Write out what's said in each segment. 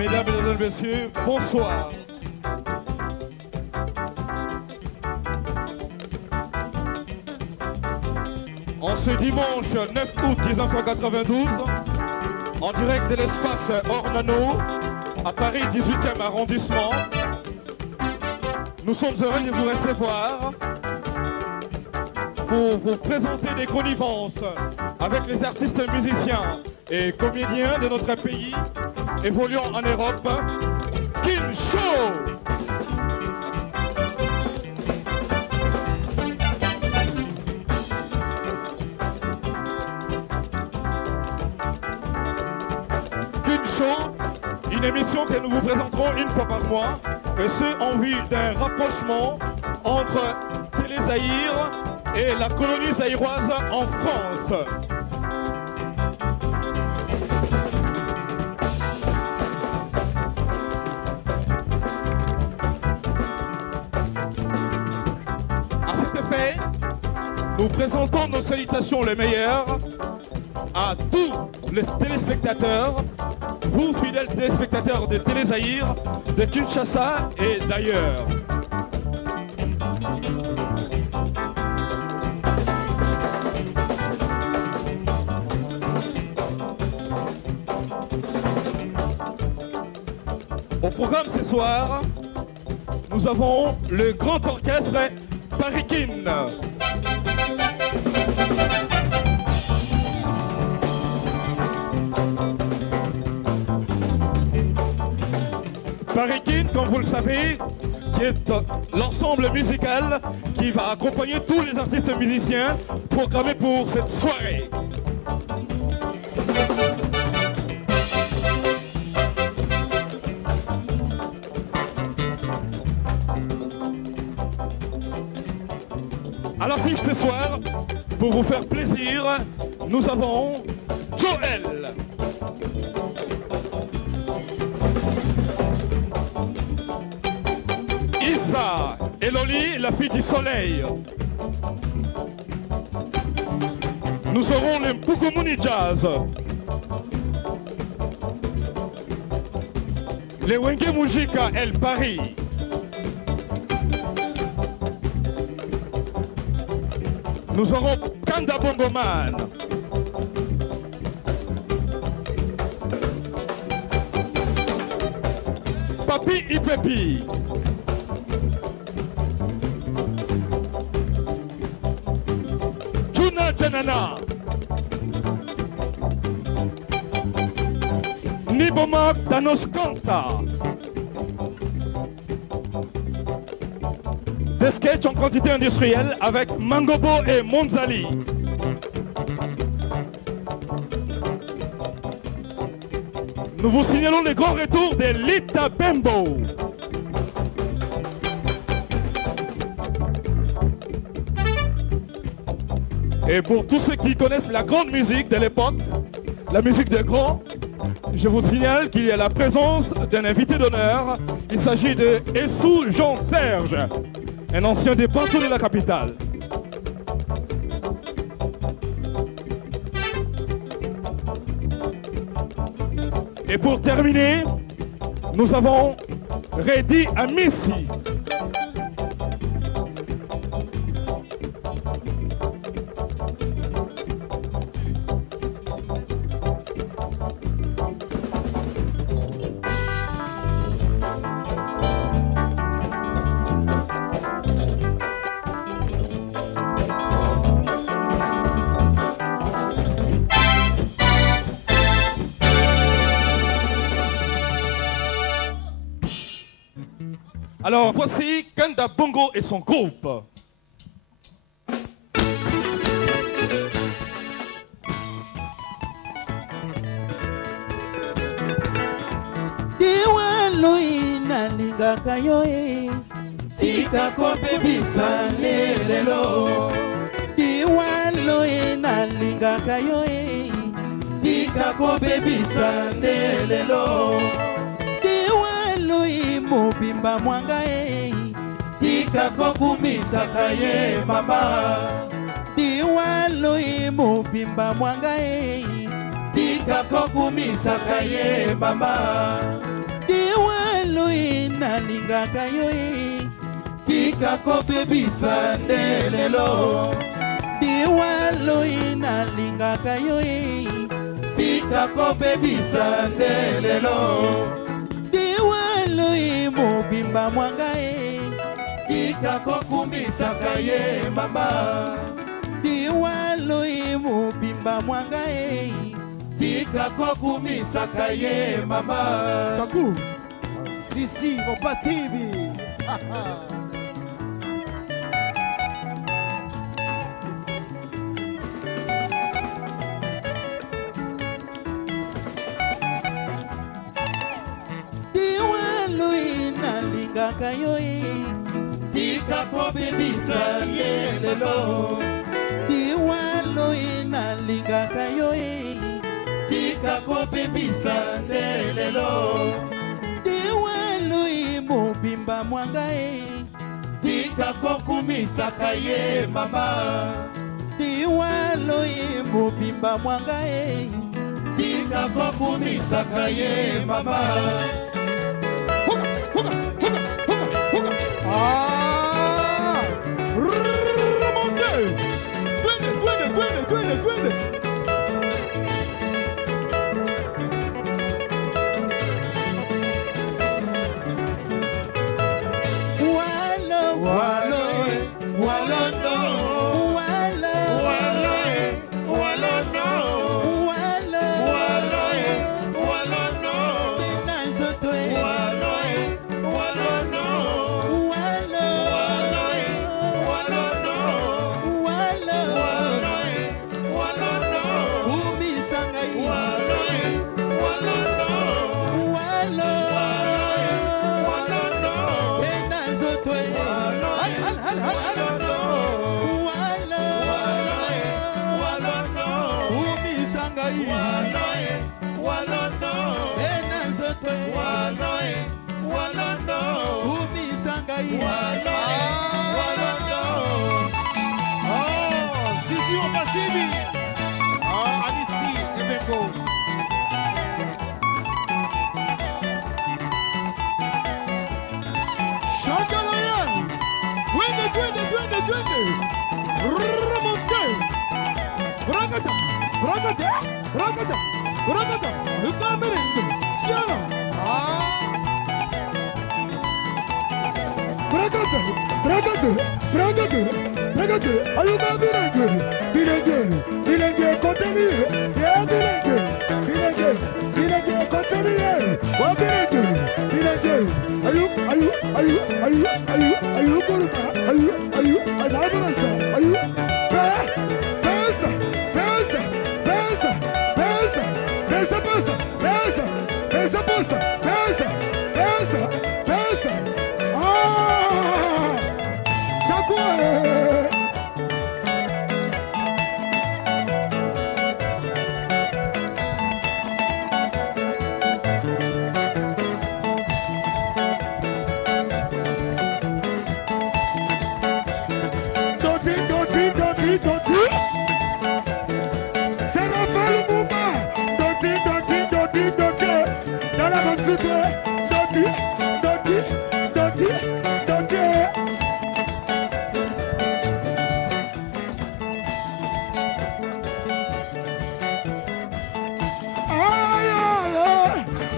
Mesdames, Mesdemoiselles, Messieurs, bonsoir. En ce dimanche 9 août 1992, en direct de l'espace Ornano, à Paris 18e arrondissement, nous sommes heureux de vous recevoir pour vous présenter des connivences avec les artistes musiciens et comédiens de notre pays évoluant en Europe. Kin Show! Kin Show, une émission que nous vous présenterons une fois par mois, et ce en vue d'un rapprochement entre Télé Zaïre et la colonie zaïroise en France. À cet effet, nous présentons nos salutations les meilleures à tous les téléspectateurs, vous fidèles téléspectateurs de Télé Zaïre, de Kinshasa et d'ailleurs. Au programme ce soir, nous avons le grand orchestre Paris Kin. Paris Kin, comme vous le savez, qui est l'ensemble musical qui va accompagner tous les artistes musiciens programmés pour cette soirée. À l'affiche ce soir, pour vous faire plaisir, nous avons Joël. Issa et Loli, la fille du soleil. Nous aurons le Boukoumuni Jazz. Les Wenge Mujika El Paris. Nous aurons Kanda Bongoman. Papi Ipepi. Juna Janana. Nibomak Danoskanta. Des sketchs en quantité industrielle avec Mangobo et Monzali. Nous vous signalons les grands retours de Lita Bembo. Et pour tous ceux qui connaissent la grande musique de l'époque, la musique de grands, je vous signale qu'il y a la présence d'un invité d'honneur. Il s'agit de Essou Jean-Serge, un ancien des bantos de la capitale. Et pour terminer, nous avons Reddy Amissi. Alors voici Kanda Bongo et son groupe. Diwaloina lingaka yo e tika kobebisa lelo. Diwaloina lingaka yo e tika kobebisa lelo. Mobimba mwanga e tika kokumisaka ye mama. Diwalo e mobimba mwanga e tika kokumisaka ye mama. Lui nalingaka yo tika kobebisa nde lelo Diwa lui nalingaka yo tika kobebisa nde lelo Diwa lui mobimba mwanga tika kokumisaka ye mama Diwa lui mobimba mwanga tika kokumisaka ye mama Taku Sisi Opa TV Diwa lui nalingaka yo tika kobebisa lelo Diwa lui nalingaka yo tika kobebisa lelo Diwa lui mobimba mwanga tika kokumisaka ye mama Diwa lui mobimba mwanga tika kokumisaka ye mama Ah Remonte Duende Sisi Opa TV Alici Ebengo Shangalayan Duende Remonte Ragata Lukamerendo Siana Bragade, ayuda bilenge, continue, yeah, bilenge, continue, wa bilenge, ayu, kuruma, ayu, anabanasa, ayu, pesa,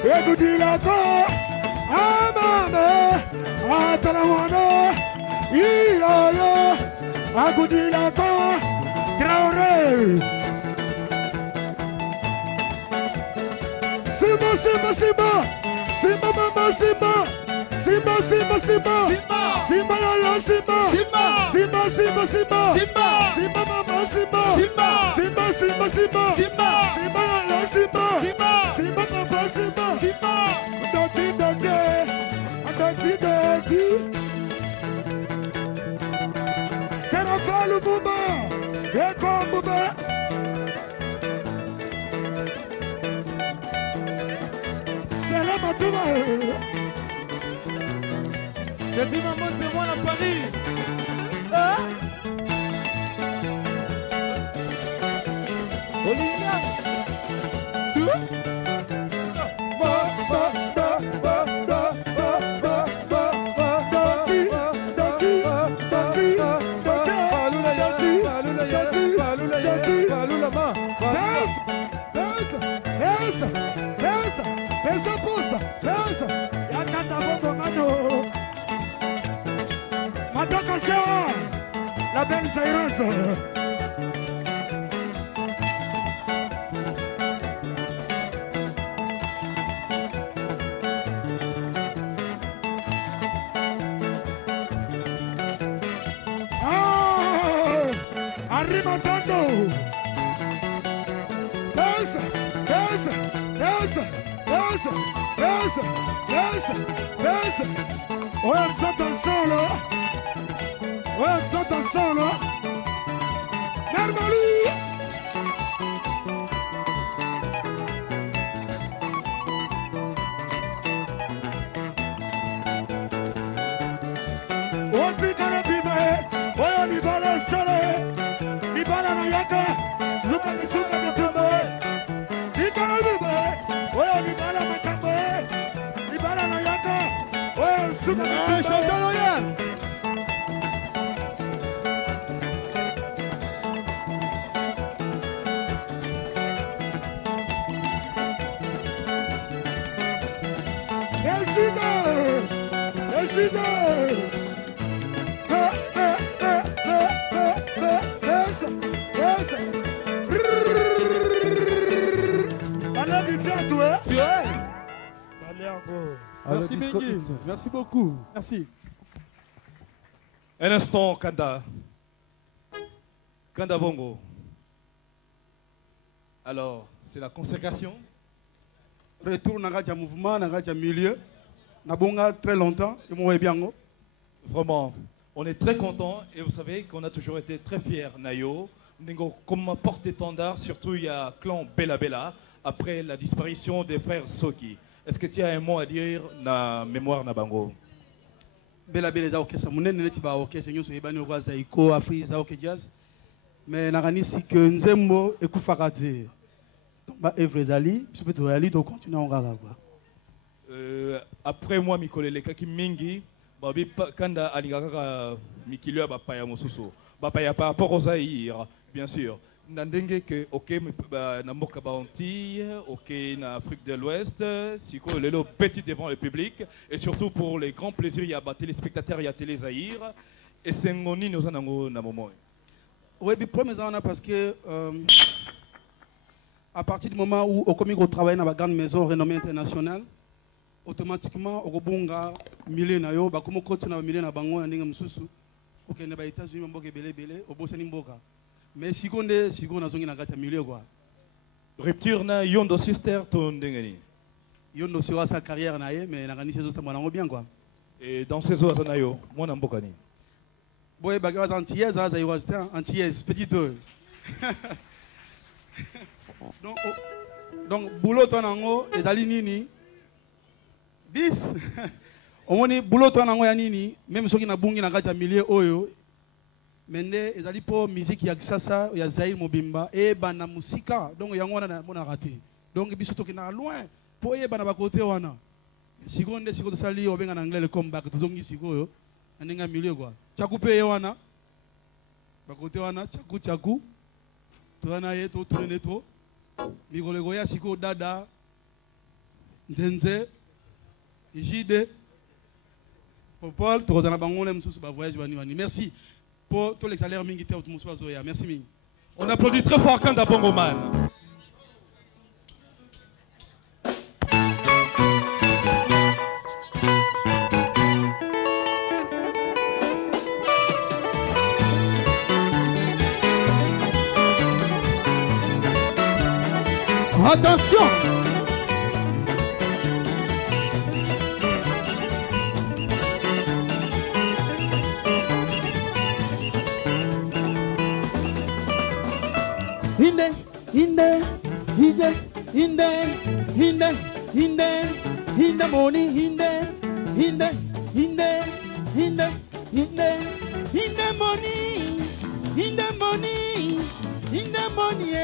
Egudilako, amame, atalawana, iyoyo, agudilako, Traoré. Simba, mama, Simba, yoyo, Simba, mama, Simba, yoyo, Simba, papa, Simba, c'est la balle au mouvement, et comme mouvement. C'est la matouma. Je dis maman, c'est moi à Paris. Olivia. Tu? One Cyrus. Arriba tanto. Dança, dança, dança, dança, dança, dança, dança. Olha só dançando là. Olha só dançando là. Normali. O fica viva, olha ni balançando. Ibala na yaka, zuka ni suka makambo. Sika na bibo, oya ibala makambo. Ibala na yaka, oya suka makambo. Chanta loyal. Elshida, tu es? Merci Benji. Merci beaucoup. Merci. Un instant, Kanda. Kanda Bongo. Alors, c'est la consécration. Retour dans mouvement, dans le milieu. Nabonga très longtemps. Vraiment, on est très content et vous savez qu'on a toujours été très fiers, Nayo. Comme porte-étendard, surtout il y a clan Bella Bella, après la disparition des frères Soki. Est-ce que tu as un mot à dire na mémoire na bango? Bella Bella za okesa munene neti ba okesa nyuso ebani okwaza iko Afrique za okejaz. Mais nakanisi que nzembo ekufaka te. Ba evrezali, peut aller to continuer on gaga quoi. Après moi mikolele kaki mingi, babi kanda alingaka mikilio ba paya mosusu. Ba paya par rapport aux Zaïre, bien sûr. Nandenge que ok na mboka ba Antilles, ok na Afrique de l'Ouest, siko lelo petit devant le public et surtout pour les grands plaisirs il y a ba téléspectateurs, il y a télé Zaïre et c'est ngoni nous anango na moment. Oui, mais premier ça parce que à partir du moment où au commis travaille dans la grande maison renommée internationale, automatiquement au bonga milliers na yo ba comme coach na milliers na bango na ndenge mususu ok na ba États-Unis mboka belé belé au bosani mboka. Mais si on a zongi na gata milieu quoi. Rupture na Yondo Sister ton dengeni. Yondo sera sa carrière na ye mais na gani ces autres mwana bien quoi. Et dans ces autres na yo, moi na mbokani. Boy bagawa antillaise za yo c'était antillaise petit deux. Donc boulot ton nango ezali nini? Bis. Omoni boulot ton nango ya nini? Même soki na bungi na gata milieu oyo. Mende ezali po musique ya kisasa ya Zaïre mobimba e bana musika donc yango wana mona raté donc biso toki na loin po e bana ba côté wana seconde sikoto sali obenga na anglais le comeback tozongi sikoyo aninga milieu quoi chaku pe wana ba côté wana chaku to wana ye to tourner to mikolego ya siko dada nzenze ijide popol to kozana bangole msusu ba voyage bani merci. Pour tous les salaires militaires au Moussa Zoya. Merci Ming. On applaudit très fort Kanda Bongoman. Attention! Hinde money, hinde money,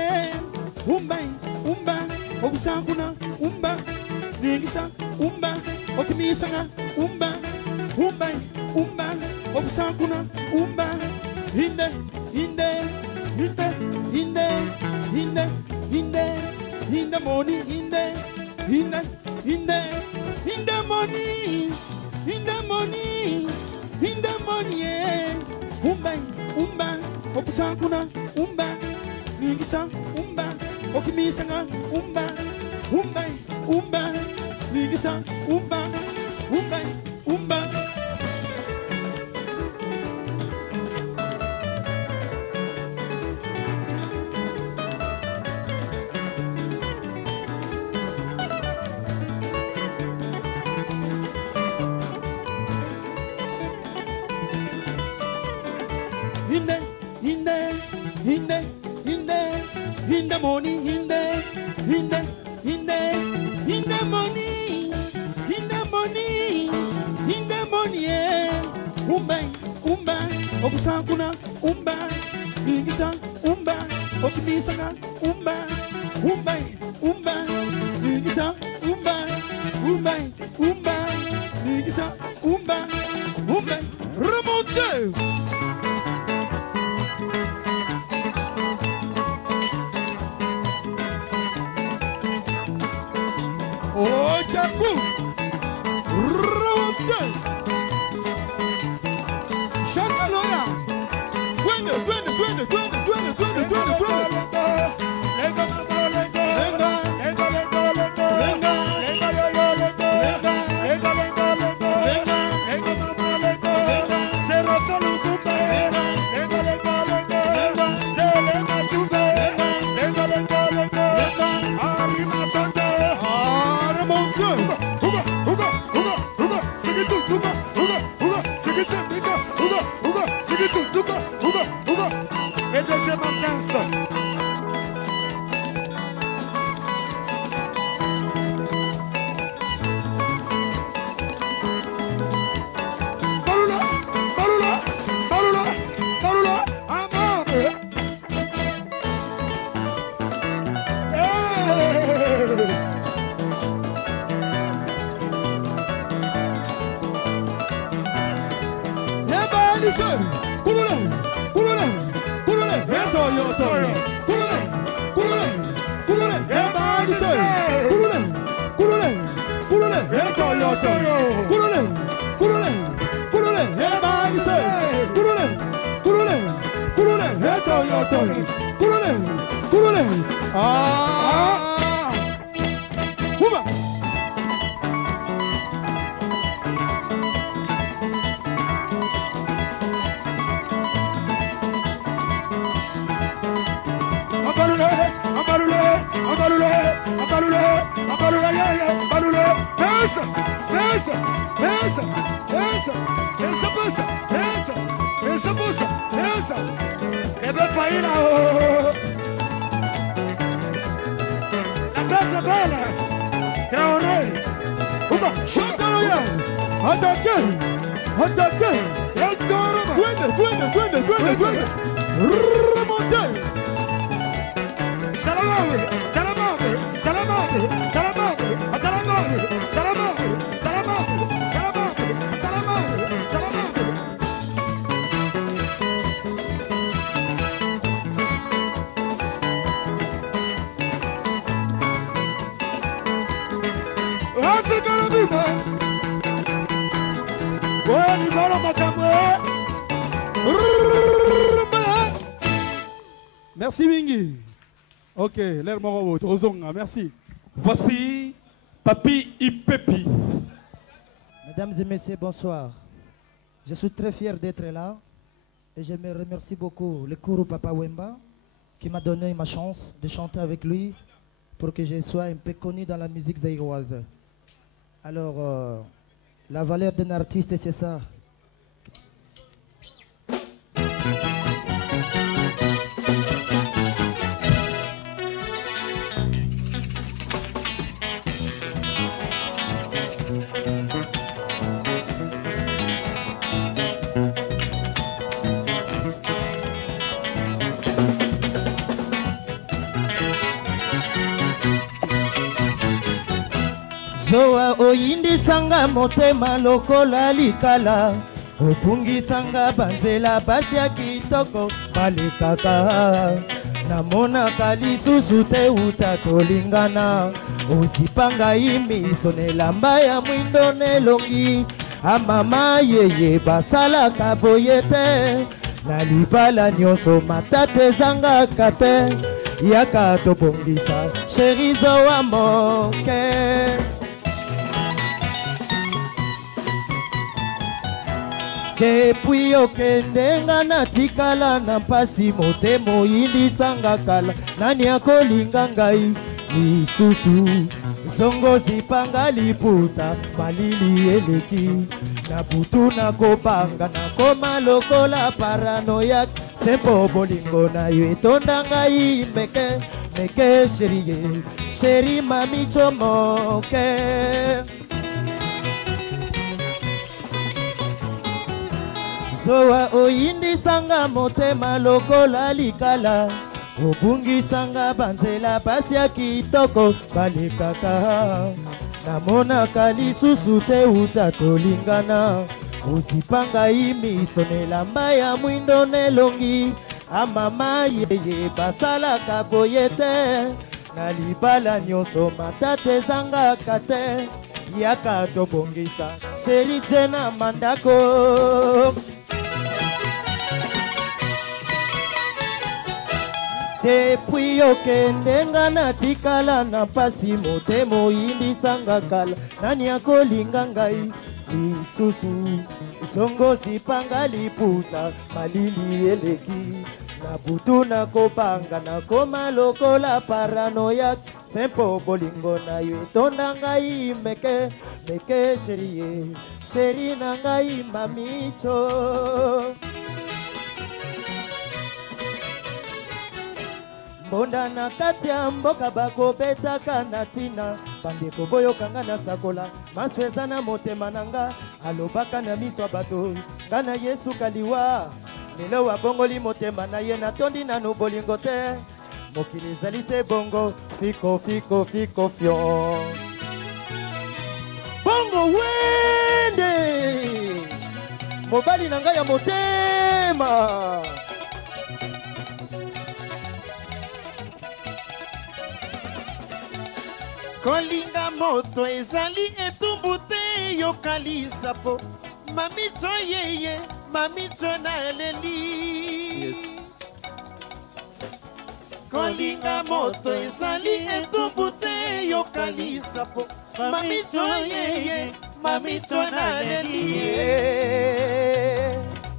umba, obusanguna, umba, ningisa, umba, okimisanga, umba, obusanguna, umba, hinde money, hinde money, umba, Okusakuna umba ningisa umba okimisanga umba umba umba ningisa umba umba umba Hinde money, hinde money, yeah. Umba, okusakuna, umba, ningisa, umba, okimisanga, umba, ningisa, umba, ningisa, umba, remonte. Oh, Jaku! Ronde! Chacaloya! Gwende! Merci Mingi. Ok, l'air moro, Tozonga, merci. Voici Papi Ipepi. Mesdames et messieurs, bonsoir. Je suis très fier d'être là et je me remercie beaucoup le Kourou Papa Wemba qui m'a donné ma chance de chanter avec lui pour que je sois un peu connu dans la musique zaïroise. Alors, la valeur d'un artiste, c'est ça. Zoa oyindi sanga motema lokola likala opungi sanga banzela basi ya kitoko balekaka namonaka lisusu te uta tolingana osipanga imiso nelamba ya mwindo nelongi amama yeye basalaka boye te na libala nyonso matata ezangaka te yaka tobongisa sheri zowa moke depuis okende nga natikala na mpasi motema oyindisanga kala nani akolinga ngai lisusu zongo zipanga liputa malili eleki na butu nakopanga nakoma lokola paranoyak sempo bolingo na yo etonda ngai meke meke sheri sheri mamicho moke zowa oyindisanga motema lokola likala obungisanga banzela pasi ya kitoko balekaka namonaka lisusu te uta tolingana ozipanga imiso nelamba ya mwindo nelongi amama yeye basalaka boye te na libala nyonso matata ezangaka te yaka tobongisa sheri jena mandako depuis okende nga natikala na mpasi motema oyindisanga kala nani akolinga ngai lisusu zongo zipanga liputa malili eleki na butu nakopanga nakoma lokola paranoyak sempo bolingo na yo etonda ngai meke meke sheri sheri na ngai mamicho mbonda na kati ya mboka bakobetaka na tina bandeko boyokanga na sakola maso eza na motema na nga alobaka na miso ya bato nga na yesu kaliwa lelo abongoli motema na ye natondi nanu bolingo te mokili ezali te bongo fiko fiko fiko fio bongo wende mobali na ngai ya motema kolinga moto ezali etumbu te yokalisa po mamicho yeye mamicho na eleli kolinga moto ezali etumbu te yokalisa po mamicho yeye mamicho na eleli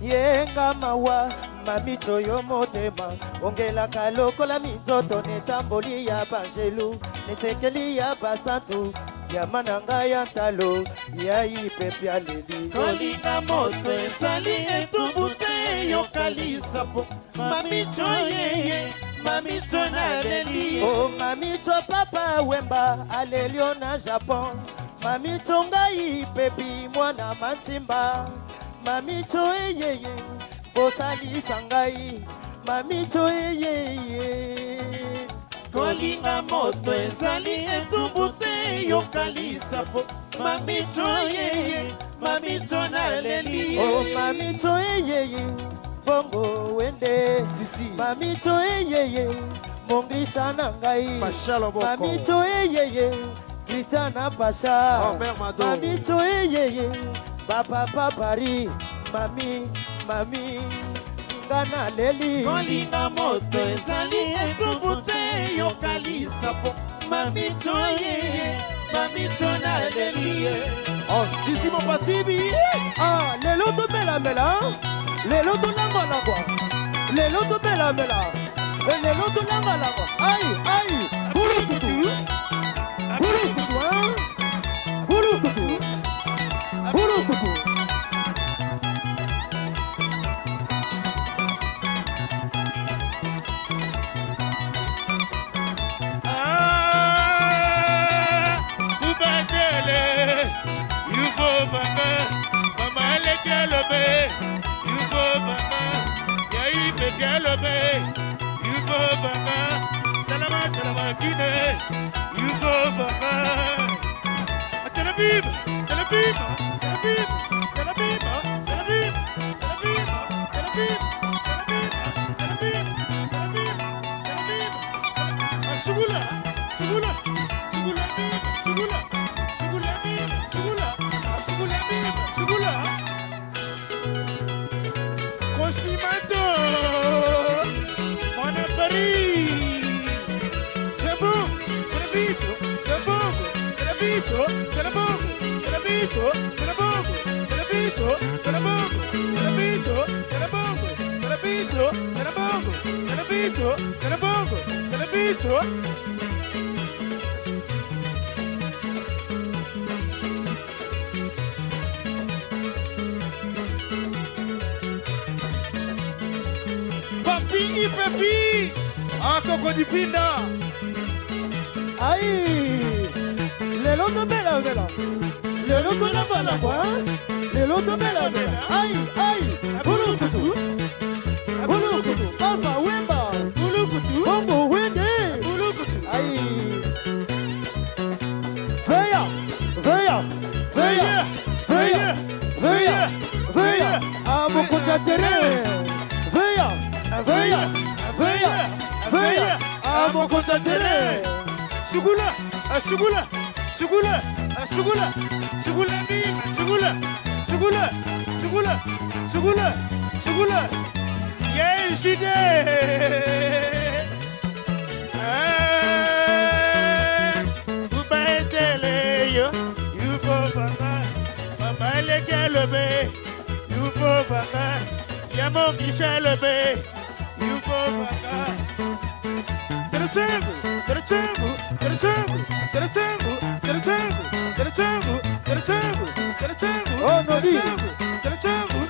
yenga mawa mamicho yo motema ongelaka lokola minzoto netamboli ya banjelu netekeli ya basantu yama na ngai ya ntalo ya ipepe aleli kolinga moto ezali etumbu te yokalisa po mamicho yeye mamicho na leli o mamicho papa wemba alelio na Japon mamicho ngai pepi mwana mansimba mamicho eyeye bosalisa ngai mamicho eyeye kolinga moto ezali etumbu te yokalisa po mamicho yeye mamicho na leli o mamicho eyeye bongo wende mamicho eyeye mongrisha na ngai mamicho eyeye Christiana Pasha mamicho eyeye papa Paris mami ngana leli kolinga moto ezali etumbu te yokalisa po mamicho yeye mamicho na leli oh sisi mopatibi ah lelo to mela lelo to langa lelo to mela lelo to langa ai burukutu Consimento Papi Papi Akoko Dipinda Aïe Lelo tomela vela Lelo tomela vela quoi Lelo tomela vela Aïe aïe Bulukutu Bulukutu Papa Wemba Bulukutu Bongo Wende Bulukutu Aïe Veya Veya Veya Veya Veya Veya Amoko Chatere Veya Veya Veya Veya Amoko Chatere Sugula Sugula Sugula Sugula Sugula Sugula Sugula Sugula Sugula Sugula Yeshide Ubaetele yo Yufo Banga Mama Lekelebe Yufo Banga Yamo Michelebe Yufo Banga Terecengu Terecengu Terecengu Terecengu Terecengu Terecengu Terecengu Terecengu Oh Nodi Terecengu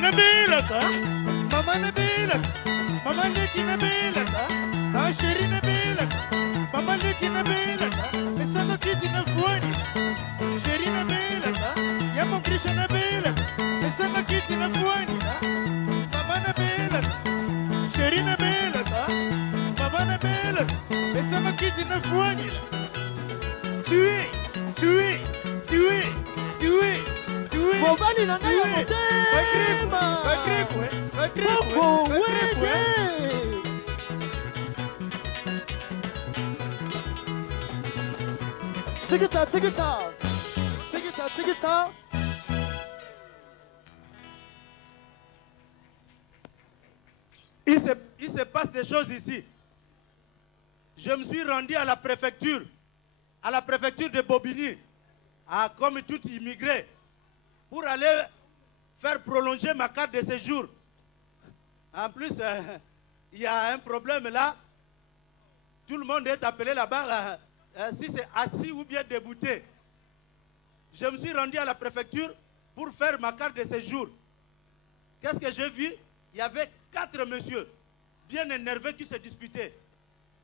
Nabilaka Mama Nabilaka Mama Leki Nabilaka Ah chérie Nabilaka Mama Leki Nabilaka Esama kiti na fuani Chérie Nabilaka Yamo Krisha Nabilaka Esama kiti na fuani Mama Nabilaka Chérie Nabilaka Mama Nabilaka Esama kiti na fuani Tuer Tuer Tuer Tuer Tuer Mobali na ngai ya motema Bongo Wende Tigita, tigita, tigita, tigita. Il se passe des choses ici. Je me suis rendu à la préfecture de Bobigny, comme tout immigré, pour aller faire prolonger ma carte de séjour. En plus, il y a un problème là. Tout le monde est appelé là-bas, si c'est assis ou bien débouté. Je me suis rendu à la préfecture pour faire ma carte de séjour. Qu'est-ce que j'ai vu? Il y avait 4 messieurs bien énervés qui se disputaient.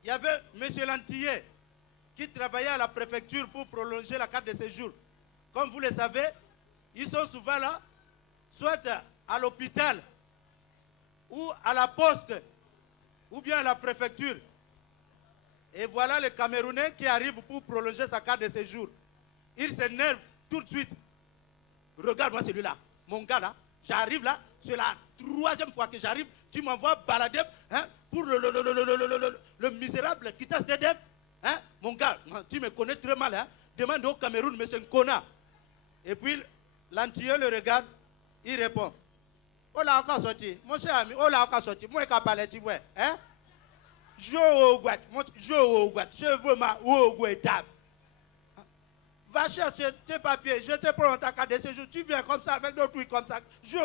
Il y avait M. Lantillet qui travaillait à la préfecture pour prolonger la carte de séjour. Comme vous le savez, ils sont souvent là, soit à l'hôpital, ou à la poste, ou bien à la préfecture. Et voilà le Camerounais qui arrive pour prolonger sa carte de séjour. Il s'énerve tout de suite. Regarde-moi celui-là, mon gars là, j'arrive là, c'est la 3e fois que j'arrive, tu m'envoies balader hein, pour le misérable qui t'a SDF. Hein? Mon gars, tu me connais très mal, hein? Demande au Cameroun, mais c'est un connard. Et puis, l'antillais le regarde, il répond. Oh là, encore sorti, mon cher ami, oh là, encore sorti, moi, je vais parler, tu vois, hein? Je veux ma table. Va chercher tes papiers, je te prends ta carte de séjour, tu viens comme ça avec d'autres trucs comme ça. Je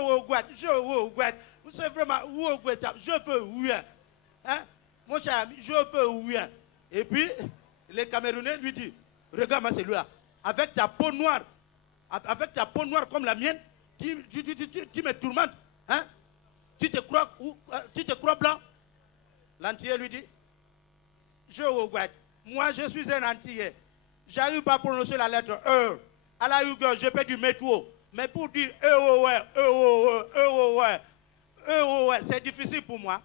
c'est vraiment je peux oui. Hein? Mon cher ami, je peux oui. Et puis, les Camerounais lui disent, regarde-moi celui-là, avec ta peau noire comme la mienne, tu me tourmentes. Hein? Tu te crois blanc? L'antillais lui dit, moi je suis un antillais. J'arrive pas à prononcer la lettre E. À la rigueur, je peux du métro. Mais pour dire c'est difficile pour moi.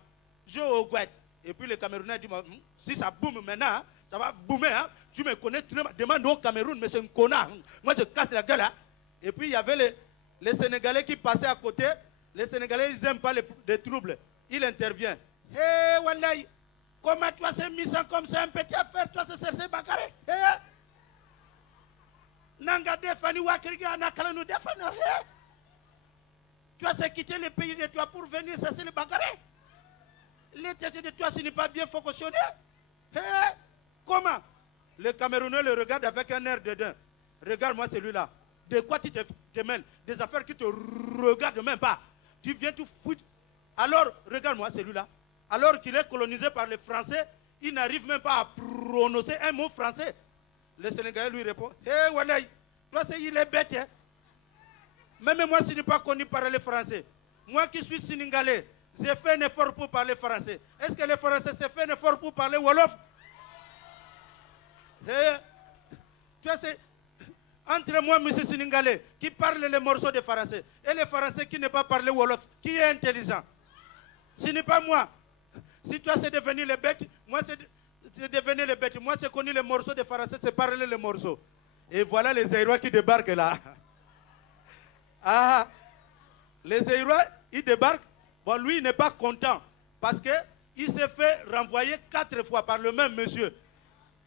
Et puis le Camerounais dit, si ça boum maintenant, ça va boomer. Hein? Tu me connais très mal. Demande au Cameroun, mais c'est un connard. Moi je casse la gueule. Hein? Et puis il y avait les Sénégalais qui passaient à côté. Les Sénégalais, ils n'aiment pas les troubles. Il intervient. Hé, Wallahi, comment toi c'est mis comme ça, un petit affaire, toi c'est Serge Bakare? Nanga défani Wakriga, Nakala nous défendre. Tu as quitté le pays de toi pour venir chercher le Bakare? Les têtes de toi, ce n'est pas bien fonctionné. Comment? Le Camerounais le regarde avec un air de dedans. Regarde-moi celui-là. De quoi tu te mêles? Des affaires qui te regardent même pas. Tu viens tout foutre. Alors, regarde-moi celui-là. Alors qu'il est colonisé par les Français, il n'arrive même pas à prononcer un mot français. Le Sénégalais lui répond, hé Walay, toi il est bête. Hein? Même moi, je n'ai pas connu parler français. Moi qui suis sénégalais, j'ai fait un effort pour parler français. Est-ce que les Français s'est fait un effort pour parler Wolof? Tu vois, c'est entre moi, monsieur sénégalais, qui parle les morceaux de français, et les Français qui ne pas parler Wolof, qui est intelligent? Ce n'est pas moi. Si toi c'est devenu les bêtes, moi c'est devenu les bêtes. Moi c'est connu les morceaux de français, c'est parler les morceaux. Et voilà les Aïrois qui débarquent là. Ah, les Aïrois, ils débarquent. Bon, lui, il n'est pas content parce qu'il s'est fait renvoyer 4 fois par le même monsieur.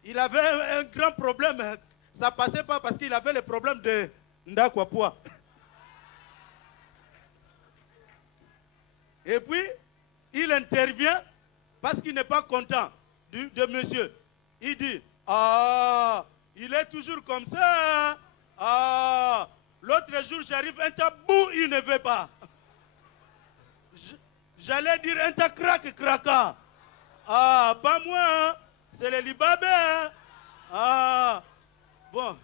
Il avait un grand problème. Ça ne passait pas parce qu'il avait le problème de Ndakwapua. Et puis, il intervient parce qu'il n'est pas content de monsieur. Il dit, ah, il est toujours comme ça. Ah, l'autre jour, j'arrive, un tabou, il ne veut pas. J'allais dire un tas craque craka. Ah, pas moi, hein. C'est les Libabé. Hein. Ah, bon.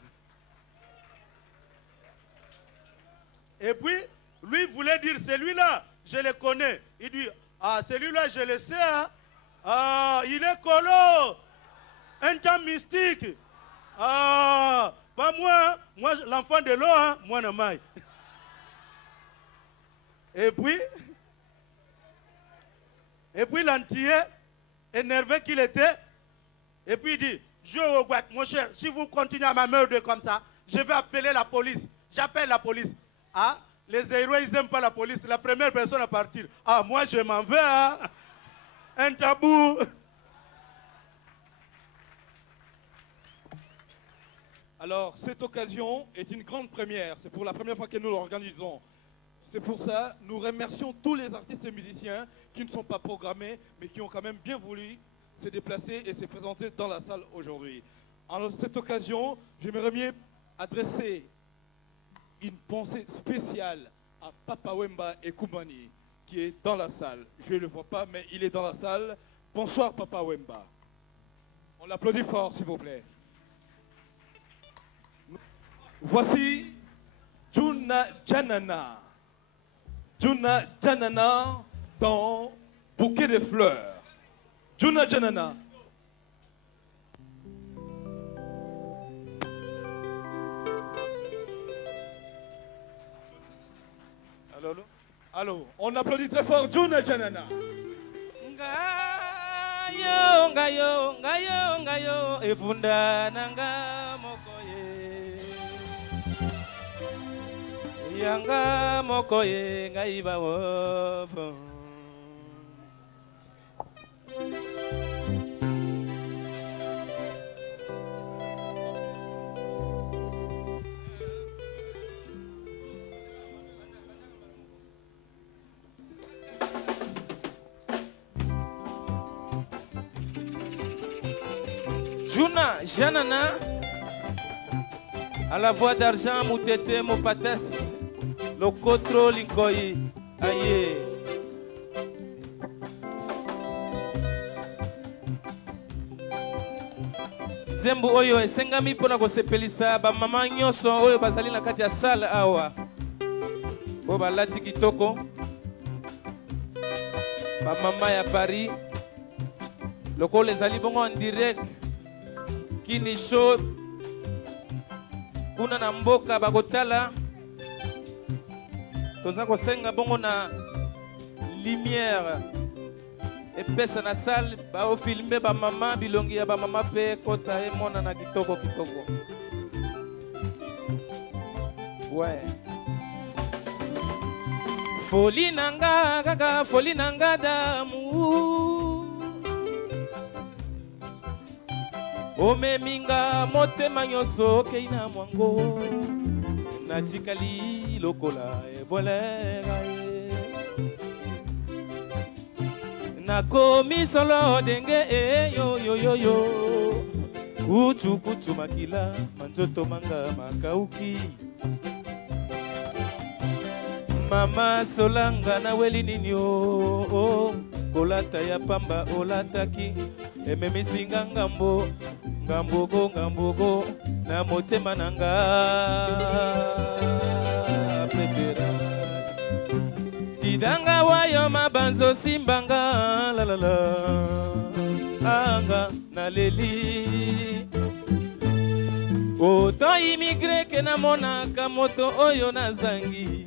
Et puis, lui voulait dire, celui-là, je le connais. Il dit, ah, celui-là, je le sais. Hein. Ah, il est colo. Un temps mystique. Ah, pas moi. Moi, l'enfant de l'eau, hein. Moi, non maille. Et puis l'antillais, énervé qu'il était, et puis il dit, je au boîte, mon cher, si vous continuez à m'emmerder comme ça, je vais appeler la police. J'appelle la police. Ah, les Aïrois, ils n'aiment pas la police. La première personne à partir. Ah, moi, je m'en vais, hein. Un tabou. Alors, cette occasion est une grande première. C'est pour la première fois que nous l'organisons. C'est pour ça que nous remercions tous les artistes et musiciens qui ne sont pas programmés, mais qui ont quand même bien voulu se déplacer et se présenter dans la salle aujourd'hui. En cette occasion, j'aimerais bien adresser une pensée spéciale à Papa Wemba et Koumani, qui est dans la salle. Je ne le vois pas, mais il est dans la salle. Bonsoir, Papa Wemba. On l'applaudit fort, s'il vous plaît. Voici Juna Janana. Juna Janana dans Bouquet de fleurs. Juna Janana. Allô, allô? Allô, on applaudit très fort Juna Janana. Ngayo, ngayo, ngayo, ngayo, efunda nanga mokoye. Yanga mokoye ngaiba wofo. Juna Janana, à la voix d'argent, Moutete, Mopates, Lokotro, Linkoyi, aye. Zembu oyo esengami pona kosepelisa ba mama nyoso oyo bazali na kati ya salle awa. O balati kitoko. Ba mama ya Paris. Lokole ezali bongo en direct. Kini show kuna na mboka bakotala toza kosenga bongo na lumière epesa na salle baofilme bamama bilongi ya bamama mpe kota emona na kitoko kitoko. Ouais. Foli nanga kaka foli nanga damu omeminga motema nyonso okei na mwango natikali lokola ebolera ye nakomi solo denge yo yo yo yo kuchu kuchu makila manzoto manga makauki mama solanga na weli nini o kolata ya pamba olataki ememisinga ngambo ngambogo na motema nanga petera tidanga wayo mabanzo simbanga la la la anga na leli oto immigré ke na monaka moto oyo na zangi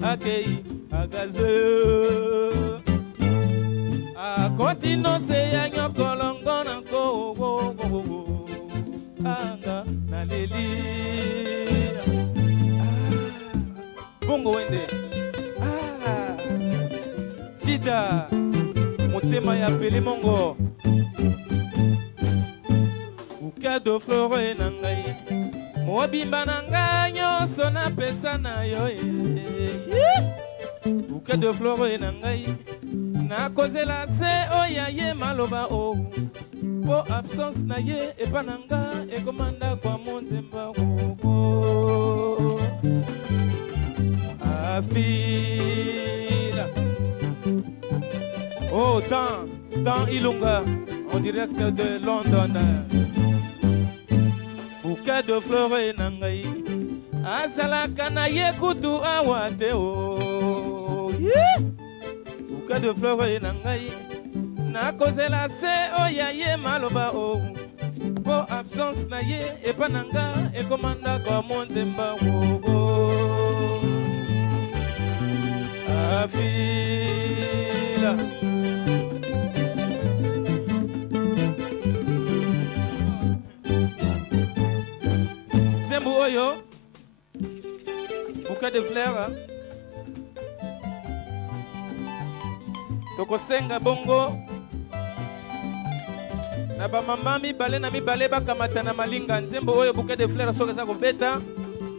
akei agaze akotino se ya nyokolongo na ko anga na leli bongo wende tida motema ya pele mongo ukado flore na ngai mobimba na ngai nyonso napesa na yo ukado flore na ngai nakozela se oya ye maloba o po absence na ye epa na nga ekomanda kwa monzemba koko afila oh dans Ilunga en direct de London bouquet de fleurs na ngai azalaka na ye kutu awa te o bouquet de fleurs na ngai nakozela se oya ye maloba o po absence na ye epa na nga ekomanda kwa monzemba koko afila zembu oyo bouquet de fleurs tokosenga bongo na bamama mibale na mibale bakamata na malinga nzembo oyo bouquet de fleurs soki eza kobeta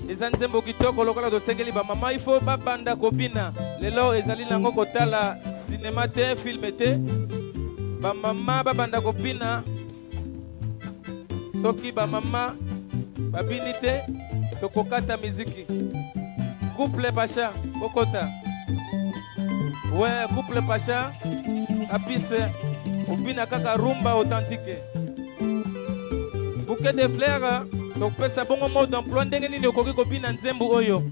eza nzembo kitoko lokola tosengeli bamama ifo babanda kobina lelo ezali nango kotala sinema te filme te bamama babanda kobina soki bamama babini te tokokata miziki couple pasha kokota we couple pasha apise obina kaka rumba authentique bouquet de fleurs tokopesa bongo mode d'emploi ndenge nini okoki kobina nzembo oyo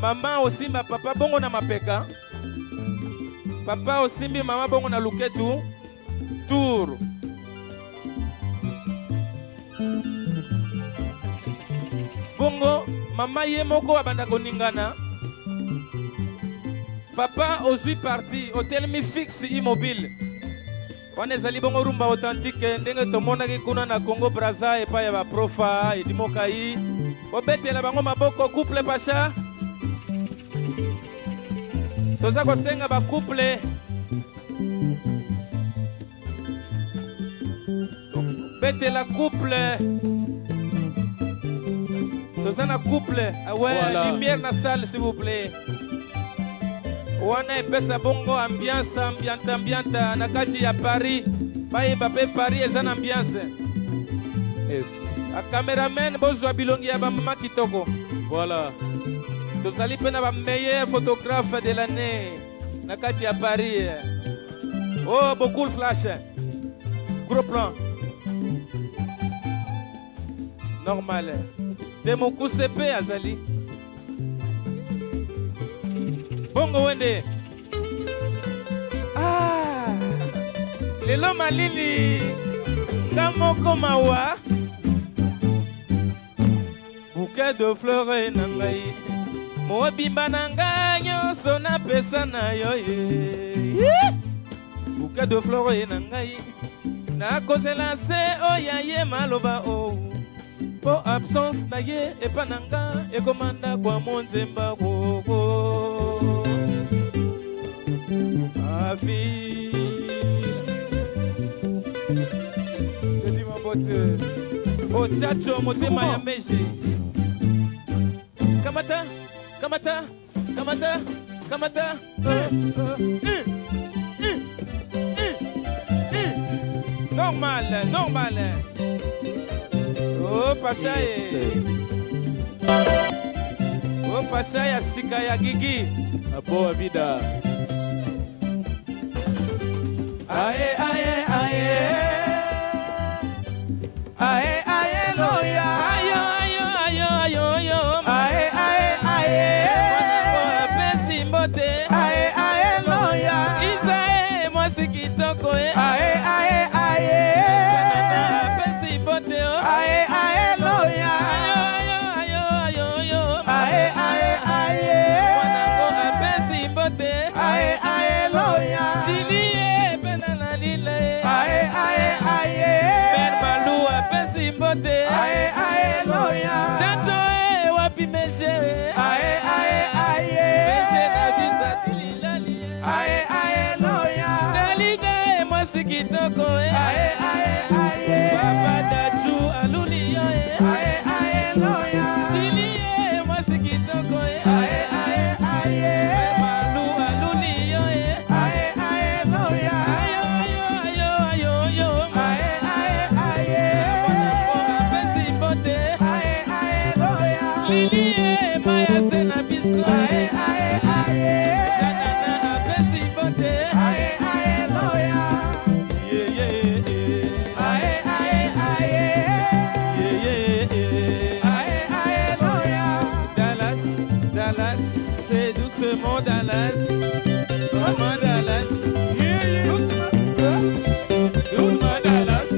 mama osimba papa bongo na mapeka papa osimbi mama bongo na luketu tour bongo mama ye moko abanda koningana papa ozwi parti otelemi fixe immobile wana ezali bongo rumba authentique ndenge tomonaki kuna na Congo Brazza epai ya baprofa edimokai obetela bango maboko couple pasha toza kosenga bacouple betela couple toza na couple ouais lumière na salle s'il vous plaît wana epesa bongo ambianta na kati ya Paris bayeba mpe Paris eza na ambiance acameraman bozwa bilongi ya bamama kitoko voilà tozali mpe na bameilleur photographe de l'année na kati ya Paris oh beaucoup de flash gros plan normal demokuse mpe azali bongo wende lelo malili nga moko mawa bouquet de fleurs na ngai mobimba na ngai nyonso napesa na yo bouquet de fleurs na ngai nakozela se oya ye maloba o po absence na ye epa na nga ekomanda kwa monzemba koko Jedi mabote ochacho motema ya meshi kamata kamata kamata Kamata. Normal, normal. Oh, Pachaye. Oh, Pachaye, Sika ya Gigi. A boa vida. Aê, aê, aê. Aê, aê, loia. Ayo, ayo, ayo, ayo, ayo. Aê, aê, aê. Wana pesi mbote. Aê, aê, loia. Isae, mwasi kitoko. Aê, aê, aê. Sanana pesi mbote. Aê, aê, loia. Ayo, ayo, ayo, ayo. Aê, aê, aê. Wana pesi mbote. Aê, aê, loia. Chilie, penana lile. Aê, aê, aê. Perbalua pesi mbote. Aê, aê, loia. Chacho, wapi meje. Aê, aê, aê. Meje na visa tililali. Aê, aê, loia. Dalige, mwasi kitoko. Aê, aê, aê. Papa daju alulia. Aê, aê, loia. Chilie, mwasi kitoko. Aê, aê, aê. Perbalu alulia. Aê, aê, loia. Ayo, ayo, ayo, ayo, ayo. Aê, aê, aê. Wana pesi mbote. Aê, aê, loia. Lilie, maya sena biso. Aê, aê, aê. Janana pesi mbote. Aê, aê, loia. Yeah, yeah, yeah. Aê, aê, aê. Yeah, yeah, yeah. Aê, aê, loia. Dallas, Dallas, c'est doucement Dallas. Maman Dallas. Yeah, yeah. Doucement Dallas. Doucement Dallas.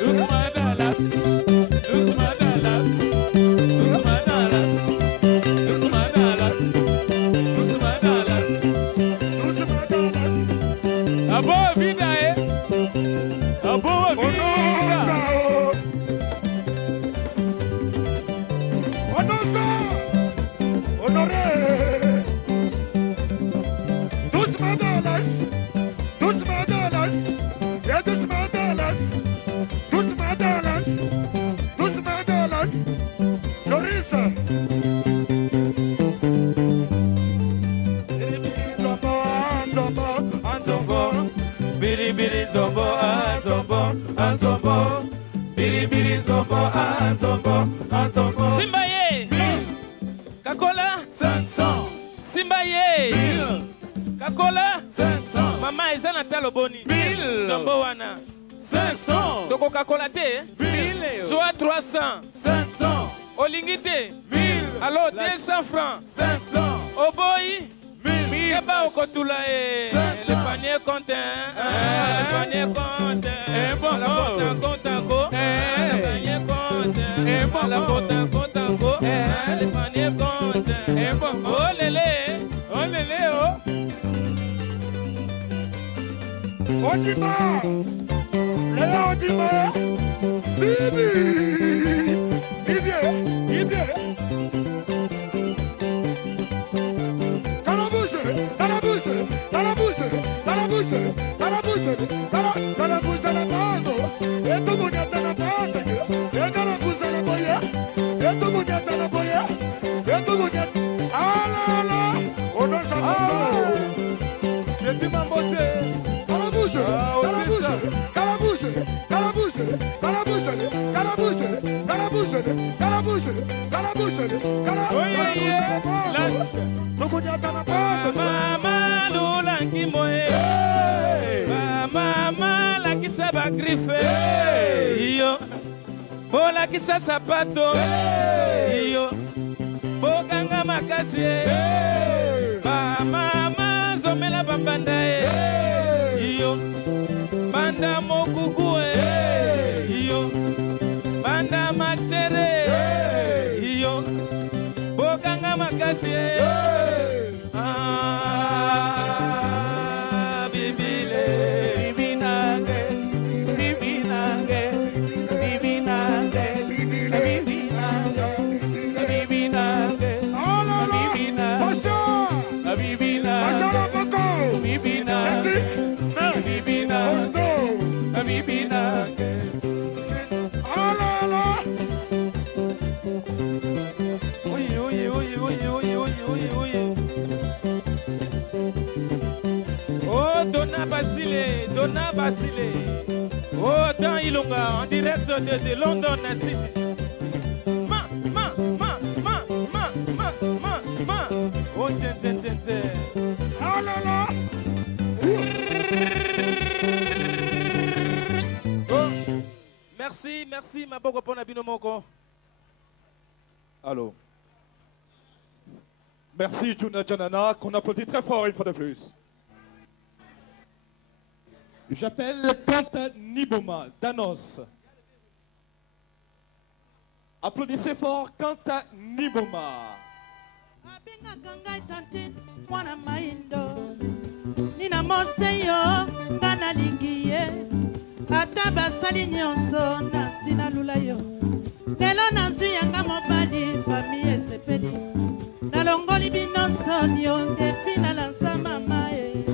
Doucement Dallas. Doucement Dallas. Doucement Dallas. Doucement Dallas. Doucement Dallas. A boa vida, A boa vida. Honoré. Doucement Dallas. Doucement Dallas. Yeah, doucement Dallas. Doucement Dallas. Doucement Dallas. Lorissa. Biri biri zombo, zombo, zombo. Biri biri zombo, zombo, zombo. Simba ye. Kakola 500. Simba ye. Kakola 500. Mama ezana talo boni. 1000. Zombo wana 500. Toko kakola te. 1000. Soit 300. 500. Olingite 1000. Alors 200 francs. 500. Oboy 1000. Keba okotula le panier compte. Le panier compte. La bota compte go. Le panier compte. La bota compte go. Le panier compte. Oh lele. Oh lele oh. Odima. Léa Odima. Bibi. Bibi. Bibi. Dans la bouche. Dans la bouche. Dans la bouche. Dans la bouche. Dans la bouche. Dans la bouche de la bande. Et tout le monde est dans la bande. Et dans la bouche de la boya. Et tout le monde est dans la boya. Et tout le monde est. Ah là là. On a ça. Et tu m'as beauté. Dans la bouche. Dans la bouche. Dans la bouche. Dans la bouche. Dans la bouche. Dans la bouche. Dans la bouche. Dans la bouche. Dans la bouche. Dans la bouche. Mama lula nkimoe. Mama la kisa bagrife. Iyo. Bola kisa sapato. Iyo. Boganga makasi. Mama zomela bambanda. Iyo. Banda mokuku. Iyo. Banda machere. Iyo. Boganga makasi. Donna Basile. Oh, dans Ilonga, en direct de London City. Oh, tiens. Ah là là. Oh, merci, ma bogo pour Nabino Moko. Allô. Merci, Juna Janana, qu'on applaudit très fort une fois de plus. J'appelle Quentin Niboma, Danos. Applaudissez fort Quentin Niboma. Abengaka tante mwana maindo nina moseyo nga nalingi ye ata basali nyonso nasina lula yo lelo nazwi yanga mobali fami esepeli nalongoli bino sonio depi nalansa mama ye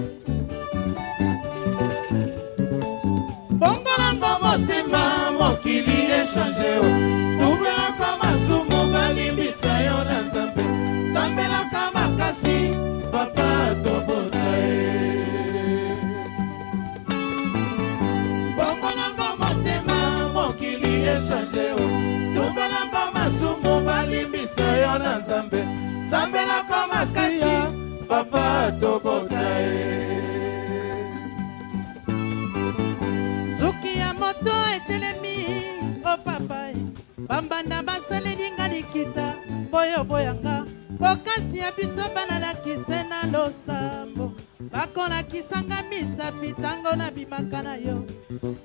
bongolango motema mokili echange o tubelaka masumu balimbisa yo na nzambe sambelaka makasi papa tobota ye bongolango motema mokili echange o tubelaka masumu balimbisa yo na nzambe sambelaka makasi papa tobota ye suki ya moto etelemi o papa bambanda basalelinga likita boyoboyanga bokasi ya biso banalakise na losambo bakolakisanga misapi ntango nabimaka na yo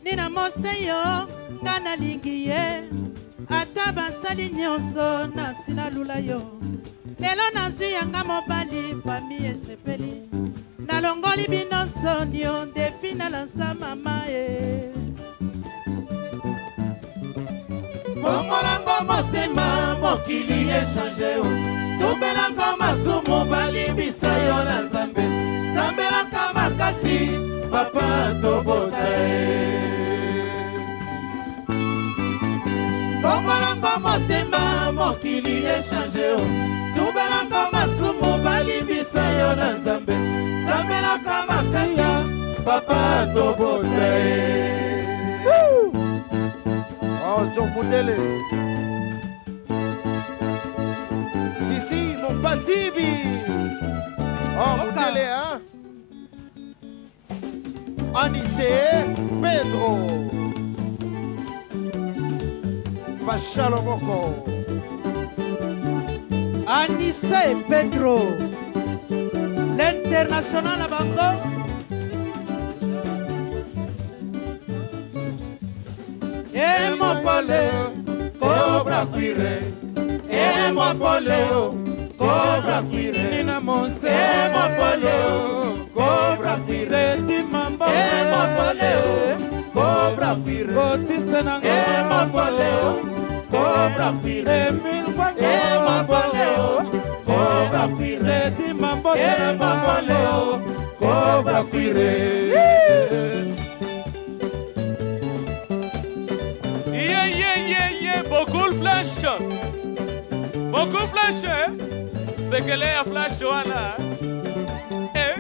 nina moseyo nga nalingi ye ata basali nyonso nasina lula yo lelo nazwi yanga mobali fami esepeli nalongoli bino sonio depi nalansa mama ye bongolango motema mokili echange o tubelaka masumu balimbisa yo na nzambe sambelaka makasi papa tobota ye bongolango motema mokili echange o tubelaka masumu balimbisa yo na nzambe sambelaka makasi papa tobota ye Oh, John Moudele. Si, mon Patibi. Oh, Moudele, hein. Anissé, Pedro. Pachalomoko. Anissé Pedro. L'international à Bango. Emopole, cobra cuire. Emopole, cobra cuire. Nina Monse, Emopole, cobra cuire. Emopole, cobra cuire. Emopole, cobra cuire. Emopole, cobra cuire. Emopole, cobra cuire. Beaucoup de flash. Beaucoup de flash. C'est que les flash voilà. Eh.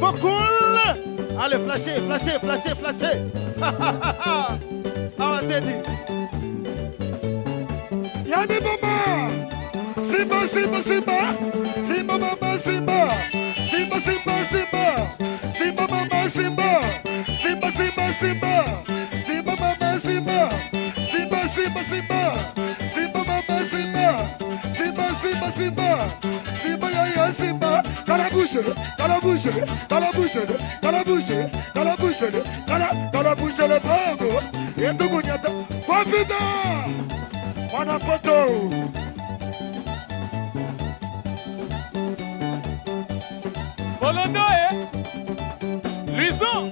Beaucoup. Allez, flasher. Ah, t'es dit. Y'a des mamans. Simba. Simba mama Simba. Simba mama Simba. Simba mama Simba. Simba mama Simba. Simba ya Simba. Dans la bouche le bongo. Et tout kunyata. Profita. Mwana poto. Bolondo, Luison.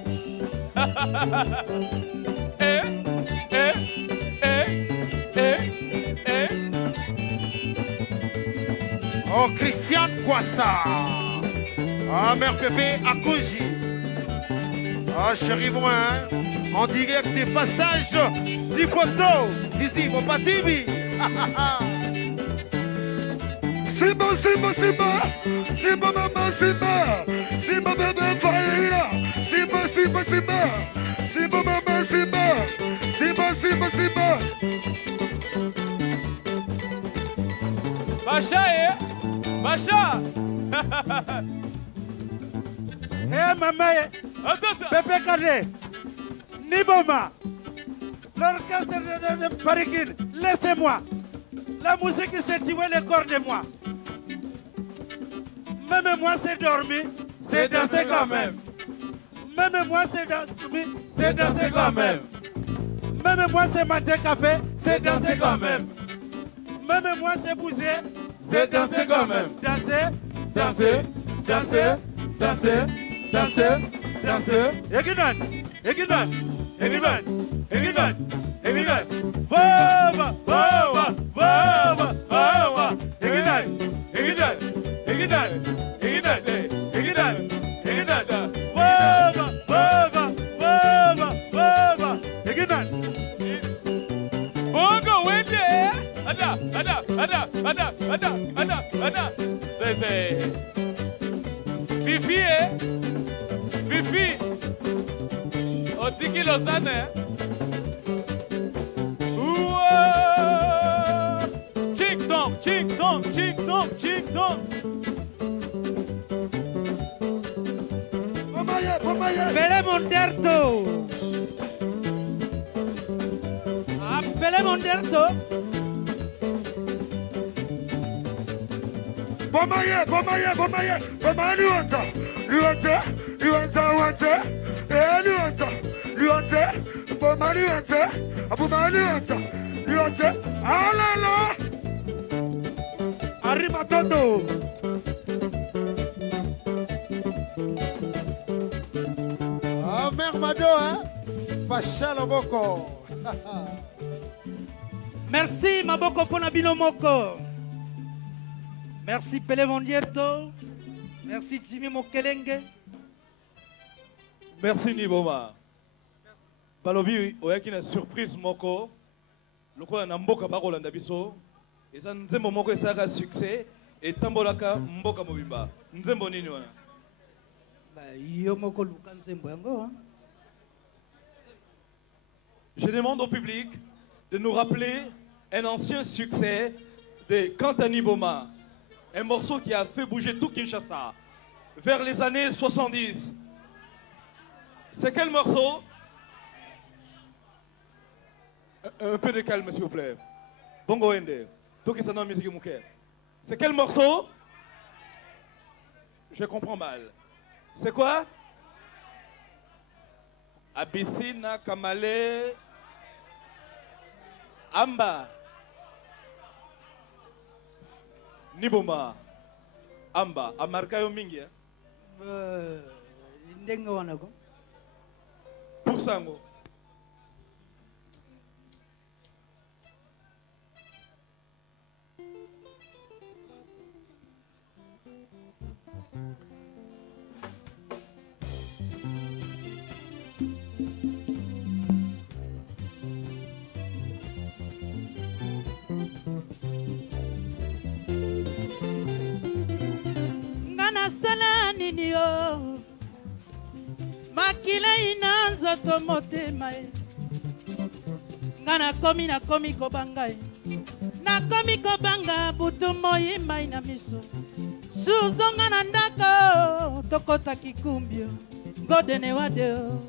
Oh, Christian Kwassa. Ah, mère Pépé, Akouji. Ah, chérie, moi, hein. En direct des passages du poteau. Ici, mon patibi. Simba, Simba, Simba. Simba, maman, Simba. Simba, bébé, Faïla. Simba, Simba, Simba. Simba, maman, Simba. Simba, Simba, Simba. Bacha, Bacha. Eh, maman, Pépé Kadé, Niboma, l'orchestre de Parikine, laissez-moi. La musique s'est tuée le corps de moi. Même moi, c'est dormi, c'est dansé quand même. Même moi, c'est dormi, c'est dansé quand même. Même moi, c'est manger café, c'est dansé quand même. Même moi, c'est bouger, c'est danser quand même. Danser, danser, danser, danser, danser, danser. Eginan, Eginan, Eginan, Eginan, Eginan. Vava, vava, vava, vava. Eginan, Eginan, Eginan, Eginan, Eginan, Eginan. Vava, vava, vava, vava. Eginan. Bongo, wende. Ada, ada, ada, ada, ada, ada, ada. C'est Fifi, Fifi. Otiki Lausanne. Ouah. Ching dong, ching dong, ching dong, ching dong. Appelez Monderto. Appelez Monderto. Bomaye, Bomaye, Bomaye, Bomaye, Luanta, Luanta, Luanta, Luanta, Luanta, Luanta, Bomaye, Luanta, Abomaye, Luanta, Luanta, Alala, Arimatondo. Ah, mère Mado, hein? Pacha Loboko. Merci Maboko Ponabino Moko. Merci Pele Mondierto. Merci Jimmy Mokelenge. Merci Niboma. Balobi oyaki na surprise moko. Lokola na mboka bakolanda biso. Eza nzembo moko esaka succès etambolaka mboka mobimba. Nzembo nini wana? Yo moko luka nzembo yango. Je demande au public de nous rappeler un ancien succès de Kantani Boma. Un morceau qui a fait bouger tout Kinshasa vers les années 70. C'est quel morceau? Un peu de calme, s'il vous plaît. Bongo Ende. Tout qui s'en musique mouké. C'est quel morceau? Je comprends mal. C'est quoi? Abyssina, Kamale, Amba. Niboma, Amba, Amarkayo Mingi. Ndenga wanako. Pusango. Nasala nini yo makila ina nzoto motema e nga nakomi kobanga e nakomi kobanga butu moyimba ina miso suzonga na ndako tokota kikumbio godene wadeo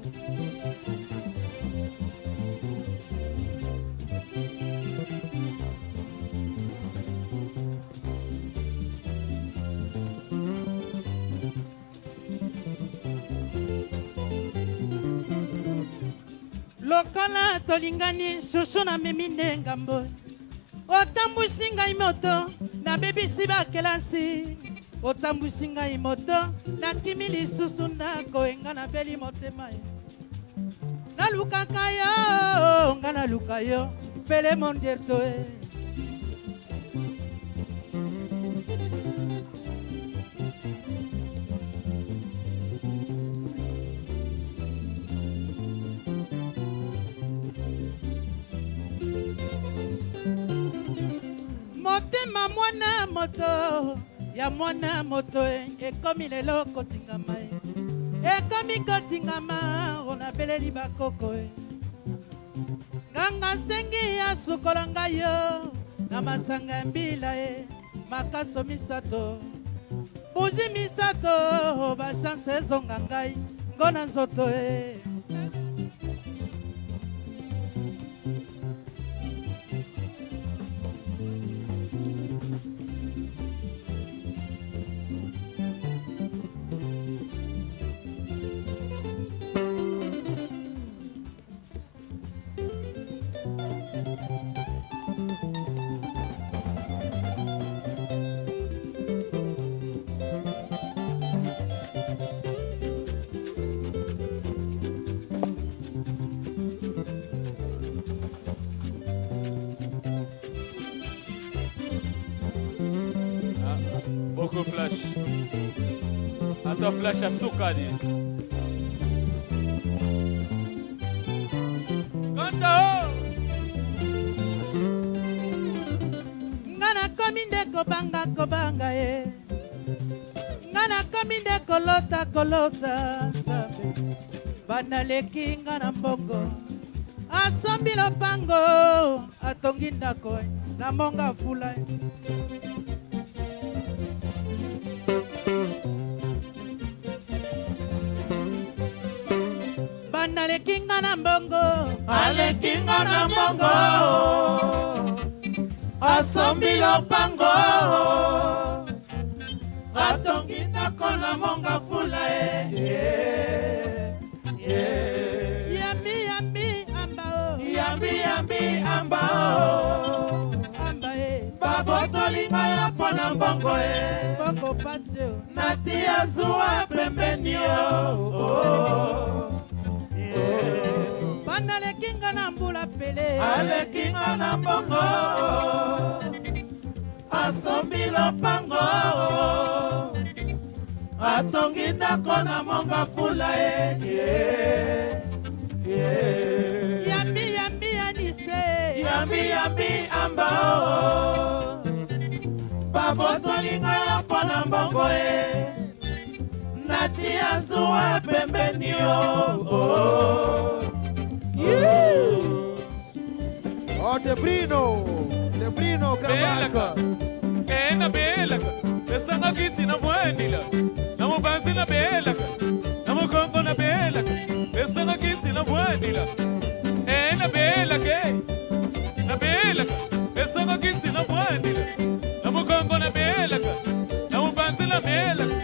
lokola tolingani susu na memi nde ngambo otambwisi ngai moto nabebisi bakelasi otambwisi ngai moto nakimi lisusu ndako enga nabeli motema nalukaka yo nga naluka yo pele mondierto motema mwana moto ya mwana moto ekomi lelo kotingama ekomi kotingama onabeleli bakoko nganga sengi ya sukola ngai yo na masanga ya mbila makaso misato buzi misato bashanse ezonga ngai ngona nzoto Boko flash. Ata flash ya sukari. Kanta ho! Ngana komi nde kobanga Ngana komi nde kolota Nzambe. Bana leki ngana mbongo. Asombi lopango atongi ndako na monga fula. Alekinga na mbongo asombi lopango atongi ndako na monga fula yambi amba babotolinga ya pona mbongo boko pase natia zuwa pembeni Bana lekinga na mbula pele alekinga na mbongo asombi lopango atongi ndako na monga fula yambi anise yambi amba babotolinga ya pona mbongo natia zuwa pembeni Oh, Debrino, Belaka. Na belaka. Pesanga kiti na mwendila. Na mubanzi na belaka. Na mukongo na belaka. Pesanga kiti na mwendila. Na belaka. Na belaka. Pesanga kiti na mwendila. Na mukongo na belaka. Na mubanzi na belaka.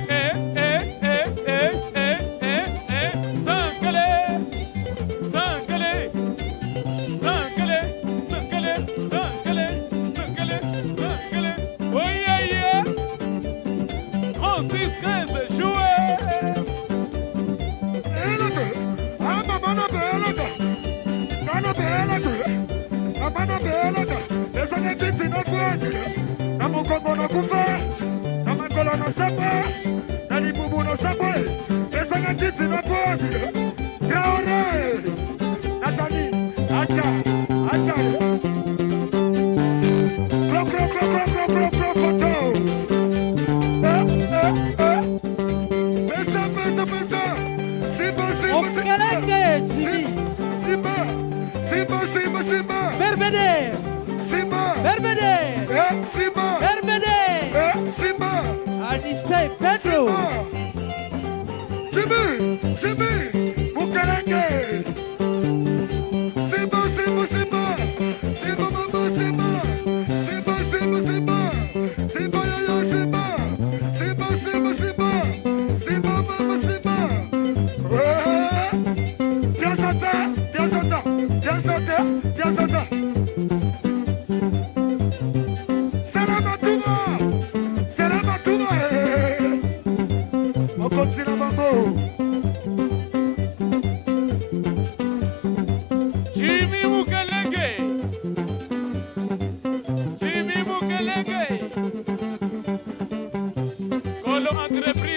Colo entreprise.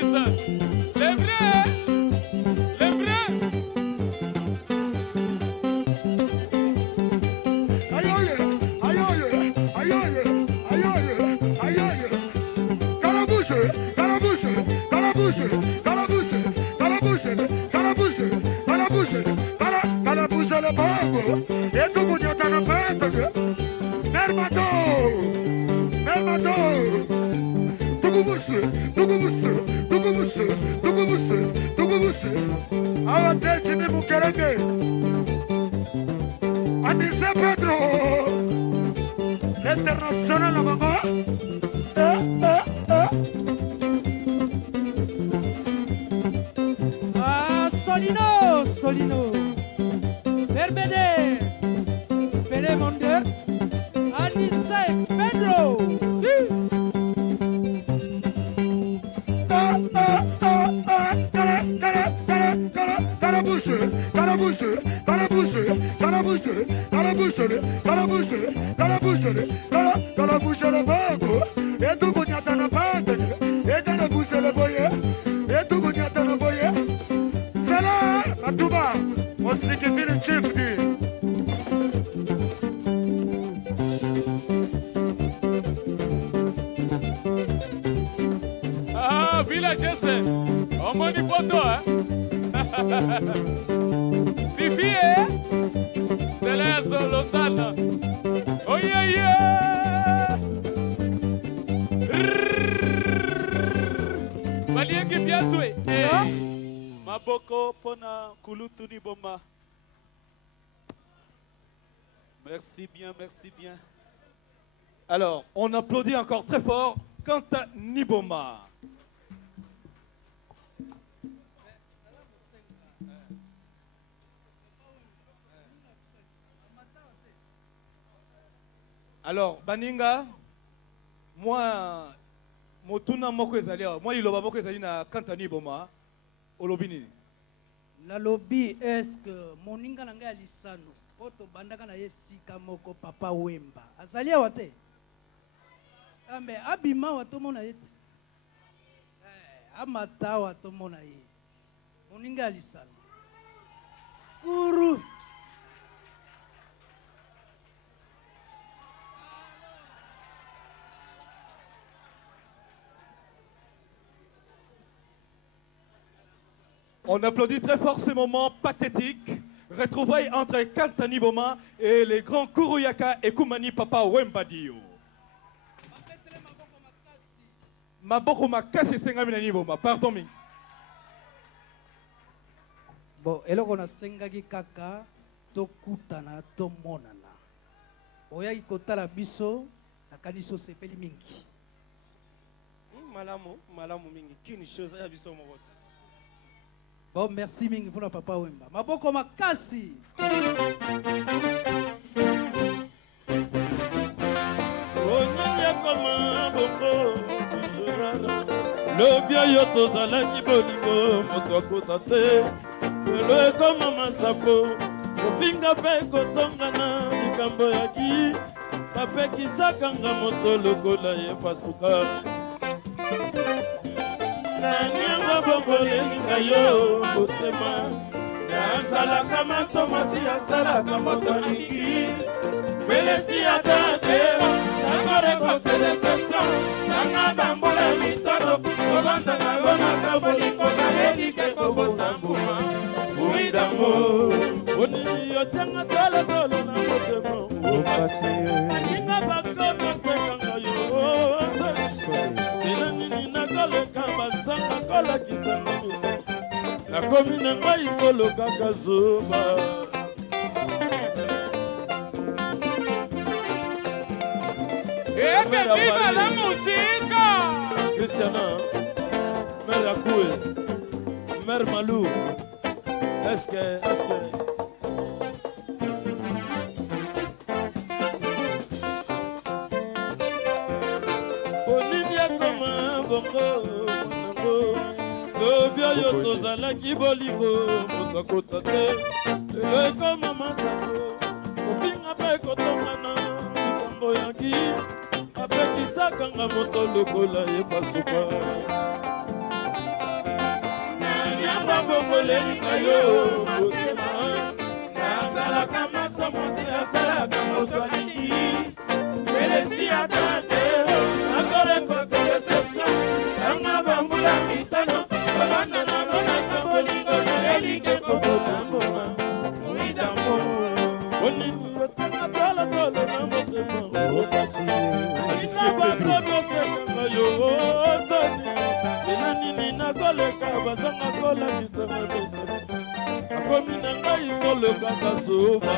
Chereke. Anissa Pedro. L'international maman. Ah, Solino, Solino. Berbede. Pele Monder. Anissa Pedro. Dans la bouche, dans la bouche, dans la bouche, dans la bouche, dans la bouche, dans la bouche, dans la bouche, dans la bouche le banco, et tout le monde dans la pâte, et dans la bouche le boyer, et tout le monde dans le boyer. C'est là, à tout bas, on sait que c'est le chef du. Ah, villageois, on m'a dit photo, hein? Fifi, hein? Thérèse Lausanne. Oh yeah, yeah! Valien qui bien joué. Maboko pona kulutuni bomba. Merci bien, merci bien. Alors, on applaudit encore très fort Kanta Niboma. Alors, Baninga, moi, motuna moko ezali, moi iloba moko ezali na Kanta Niboma, olobini. La lobby est que moninga nanga ya lisano, poto bandaka na yesika moko papa Wemba. Azali awa te. Ambe abima watomona yeti. Amata watomona ye. Moninga ya lisano. Kuru. On applaudit très fort ce moment pathétique. Retrouvailles entre Kanta Niboma et les grands Kuruyaka et Kumani Papa Wemba Dio. Maboko makasi sengami na Niboma, pardon mi. Bon, eloko na sengaki kaka tokutana tomonana. Oyaki kotala biso nakaniso sepeli mingi. Malamu mingi. Kini chose ya biso moko. Bon, merci mingi pour papa Wemba. Maboko makasi. Le vieil tozalaki bolingo moto akota te lelo ekoma masapo kofinga mpe kotongana likambo yaki bapekisakanga moto lokola ye pasuka naniango bongolelinga yo motema nasalaka masomasi asalaka motoniki melesi ata te nakorekote deception nanga bambola misano kobandanga gonaka bolingo nayelike kobota mbuma fuidamo onini yotianga tolotolo na motema alinga bakotosekanga yo sila nini nakoleka basanga kolakisanga miso nakomi na ngai solo kaka zoba Que viva la música! Cristiana, Mère Akoué, Mère Malou, est-ce que... Bonibia comme un bongo, monango, Lobia yotozalaki bolingo, moto kota te, le comme masato, ofinga pe kotongana, likambo yaki, apekisakanga moto lokola ye pasuka nanyamba bongolelinga yo motema nasalaka masomosi asalaka moto alingi pelesi ata te nakorekote deception tanga bambula misano kolanda na monaka bolingo naelike kobota mboma oidamo onini yotanga tolotolo na motema opasi akomi na ngai solo kaka soba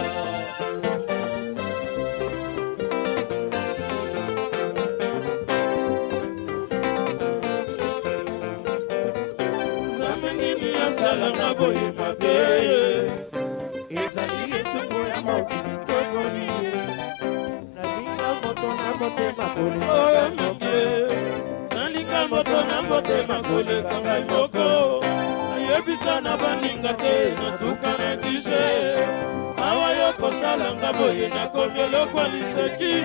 nzambe nini asalanga boye mabe ezali etumbu ya mokili tokoni nalinga moto na motema kolekanga nalinga moto na motema koleka ngai moko nayebisa na baninga te nasuka na tige awa yo kosalanga boye nakomi eloko liseki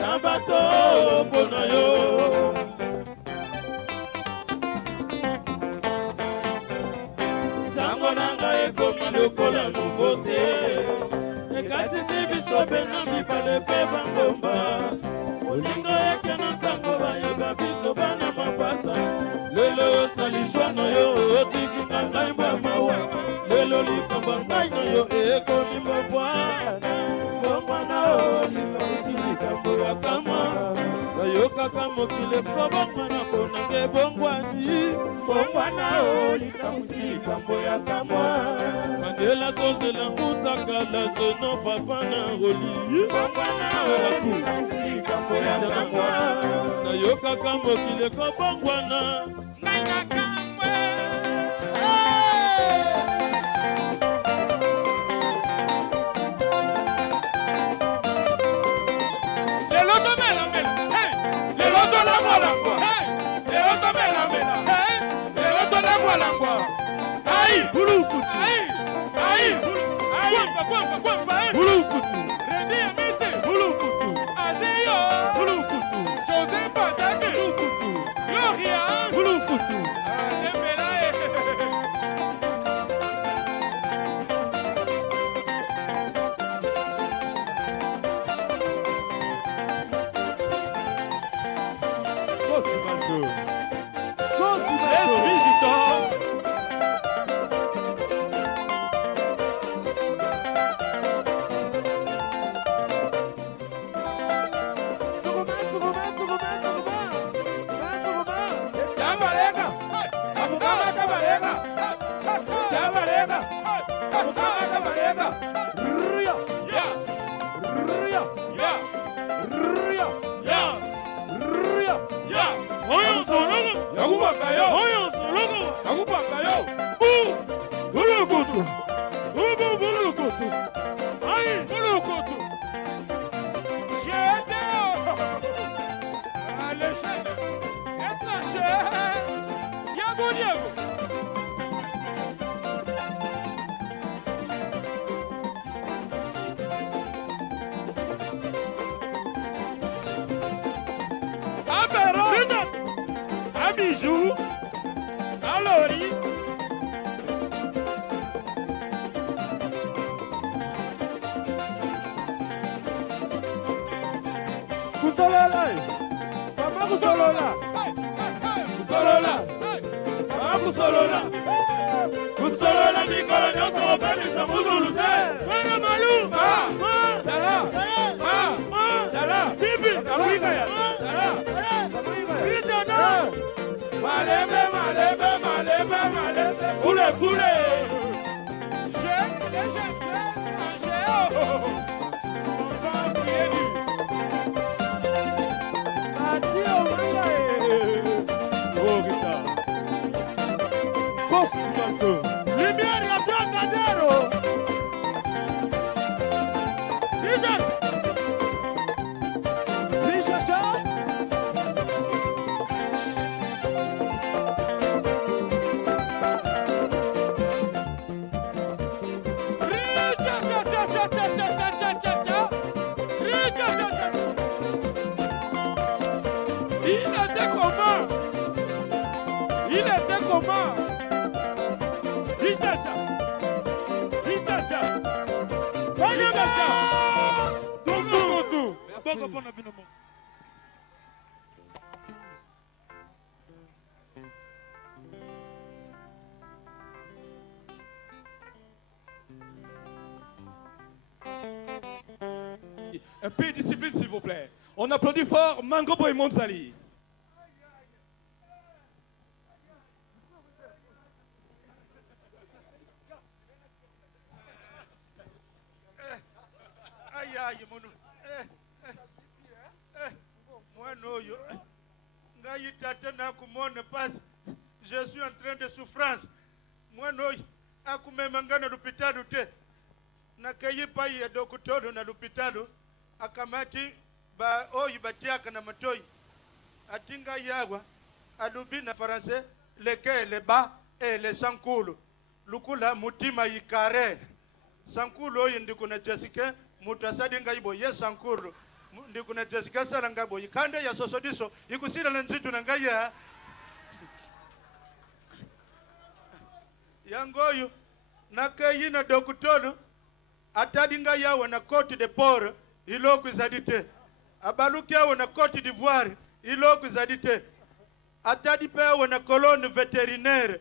na bato mpo na yo sango na ngai ekomi lokola nouveau te ekatisi biso mpe na mibale mpe bangomba olingo yeke na sango bayeba biso bana mapasa lelo yosalishwa na yo otikinga ngai mwa mawa lelo likambo ngai na yo ekomi mbongwana mbongwana o likamwisi likambo ya kamwa nayokaka mokili kobongwana konange bongwani mbongwana o likamwisi likambo ya kamwa mandela kozela mutakala zeno papa na roli mbongwana o likamwisi likambo ya kamwa nayokaka mokili kobongwana ngai na kamwe Bijou, Aloris, Kusolola, Mama Kusolola, Kusolola, Mama Kusolola, Kusolola, Mikolo nyonso obebisa muzulu te. Mwana malu, dala, dala, bibi, kabuika ya, dala, Kristiana. Malembe, malembe, malembe, malembe, kule, kule. Lumière ya Trocadero. Un peu de discipline, s'il vous plaît. On applaudit fort Mango Boy Monzali. aïe mon moi non yo ngai tata na kumone passe je suis en train de souffrance moi non akumemangana l'hôpital te na kayi pai ya dokutoro na l'hôpital akamati ba oyi batiaka na matoi atinga yagwa alubi na français lequel le bas et le sankulu lukula mutima yikare sankulu oyi ndikuna Jessica mutasadi ngaibo ye sankulu ndikuna Jessica sala ngabo yikande ya sosodiso ikusira na nzitu na ngaya yangoyo nakayi na dokutoro atadinga yawe na Côte de Port iloku zadite abaluki yawe na Côte d'Ivoire iloku zadite atadi pewe na colonne vétérinaire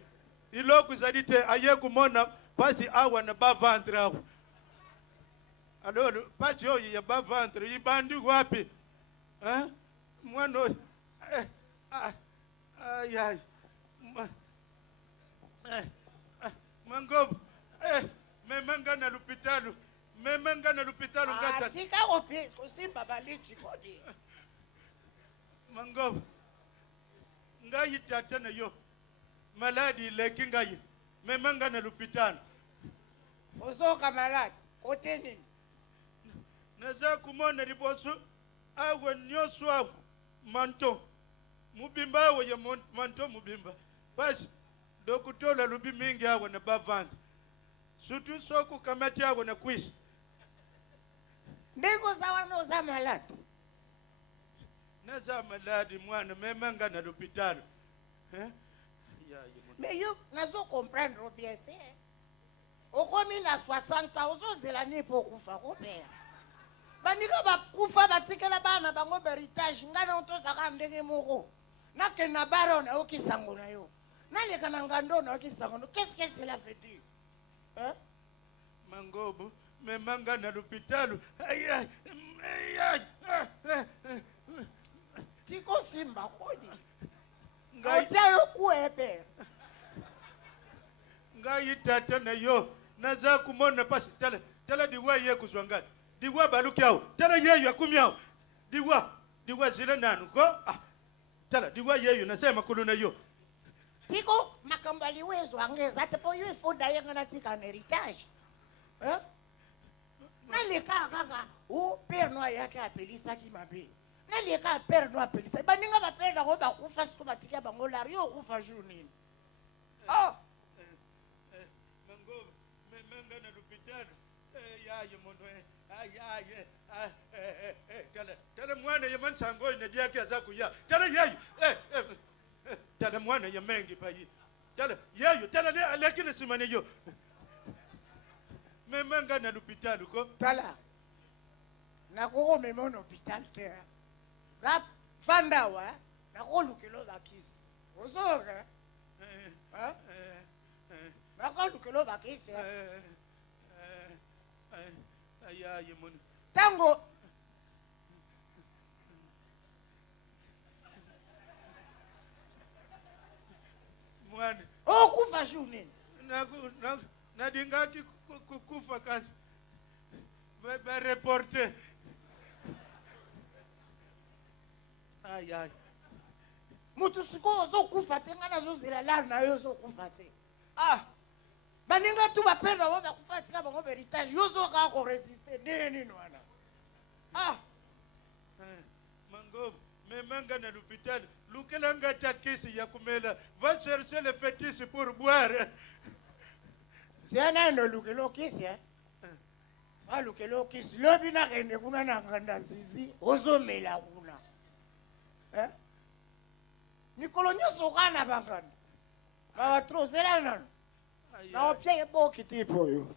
iloku zadite aye kumona pasi awa na ba ventre awa alors pasi oyi ya ba ventre ibandi wapi mwano ay mangob memanga na l'hôpital ngata tika opie kosimba balichi kodi mangob ngai tata na yo maladi leki ngai memanga na l'hôpital ozoka maladi kote nini naza kumona liboso awe nyoso awe manto mubimba awe ya manto mubimba basi dokutola lubi mingi awe na bavanda sutu soku kamati awe na kwisi ndiko sawa no za maladi naza maladi mwana memanga na l'hôpital mais yo nazo comprendre bien te okomi na 60 ans ozozela ni po kufa kopea banika bakufa batikela bana bango héritage ngana ontozaka ndenge moko nakenda baro na okisango na yo naleka na ngando na okisango qu'est-ce que cela veut dire mangobo memanga na l'hôpital tiko simba kodi ngayalo kuebe ngai tata na yo naza kumona pasi tala diwa ye kuzwanga diwa baluki yao tala yeyu yakumi yao diwa zile nanu ko tala diwa yeyu nasema kuluna yo tiko makambali wezo angeza tepo yo ifoda yenga na tika na héritage naleka kaka o père no yake apelisa ki mabe naleka père no apelisa baninga bapenda ko bakufa siko batika bango lari yo kufa jour nini mango memanga na l'hôpital yaye mondo tala mwana ya mansango ina diake azaku ya tala yeyu tala mwana ya mengi payi tala yeyu tala lakini simane yo memanga na l'hôpital ko tala nakoko mema na hôpital te gap fandawa nakolukelo bakisi ozoka nakolukelo bakisi ayaye mon tango mwana okufa journée nadingaki kufa kazi ba reporter ay mutu siko ozokufa te ngana zozela lari na yo ozokufa te baninga tu bapenda bo bakufa tika bango héritage yo ozokaa koresiste ndenge nini wana mango memanga na l'hôpital lukelanga takisi ya kumela va chercher le fétiche pour boire siana ndo lukelo kisi lukelo kisi lobi nakende kuna na nganda zizi ozomela kuna mikolo nyonso okana banganda babatrozela nano na opia eboki tipo oyo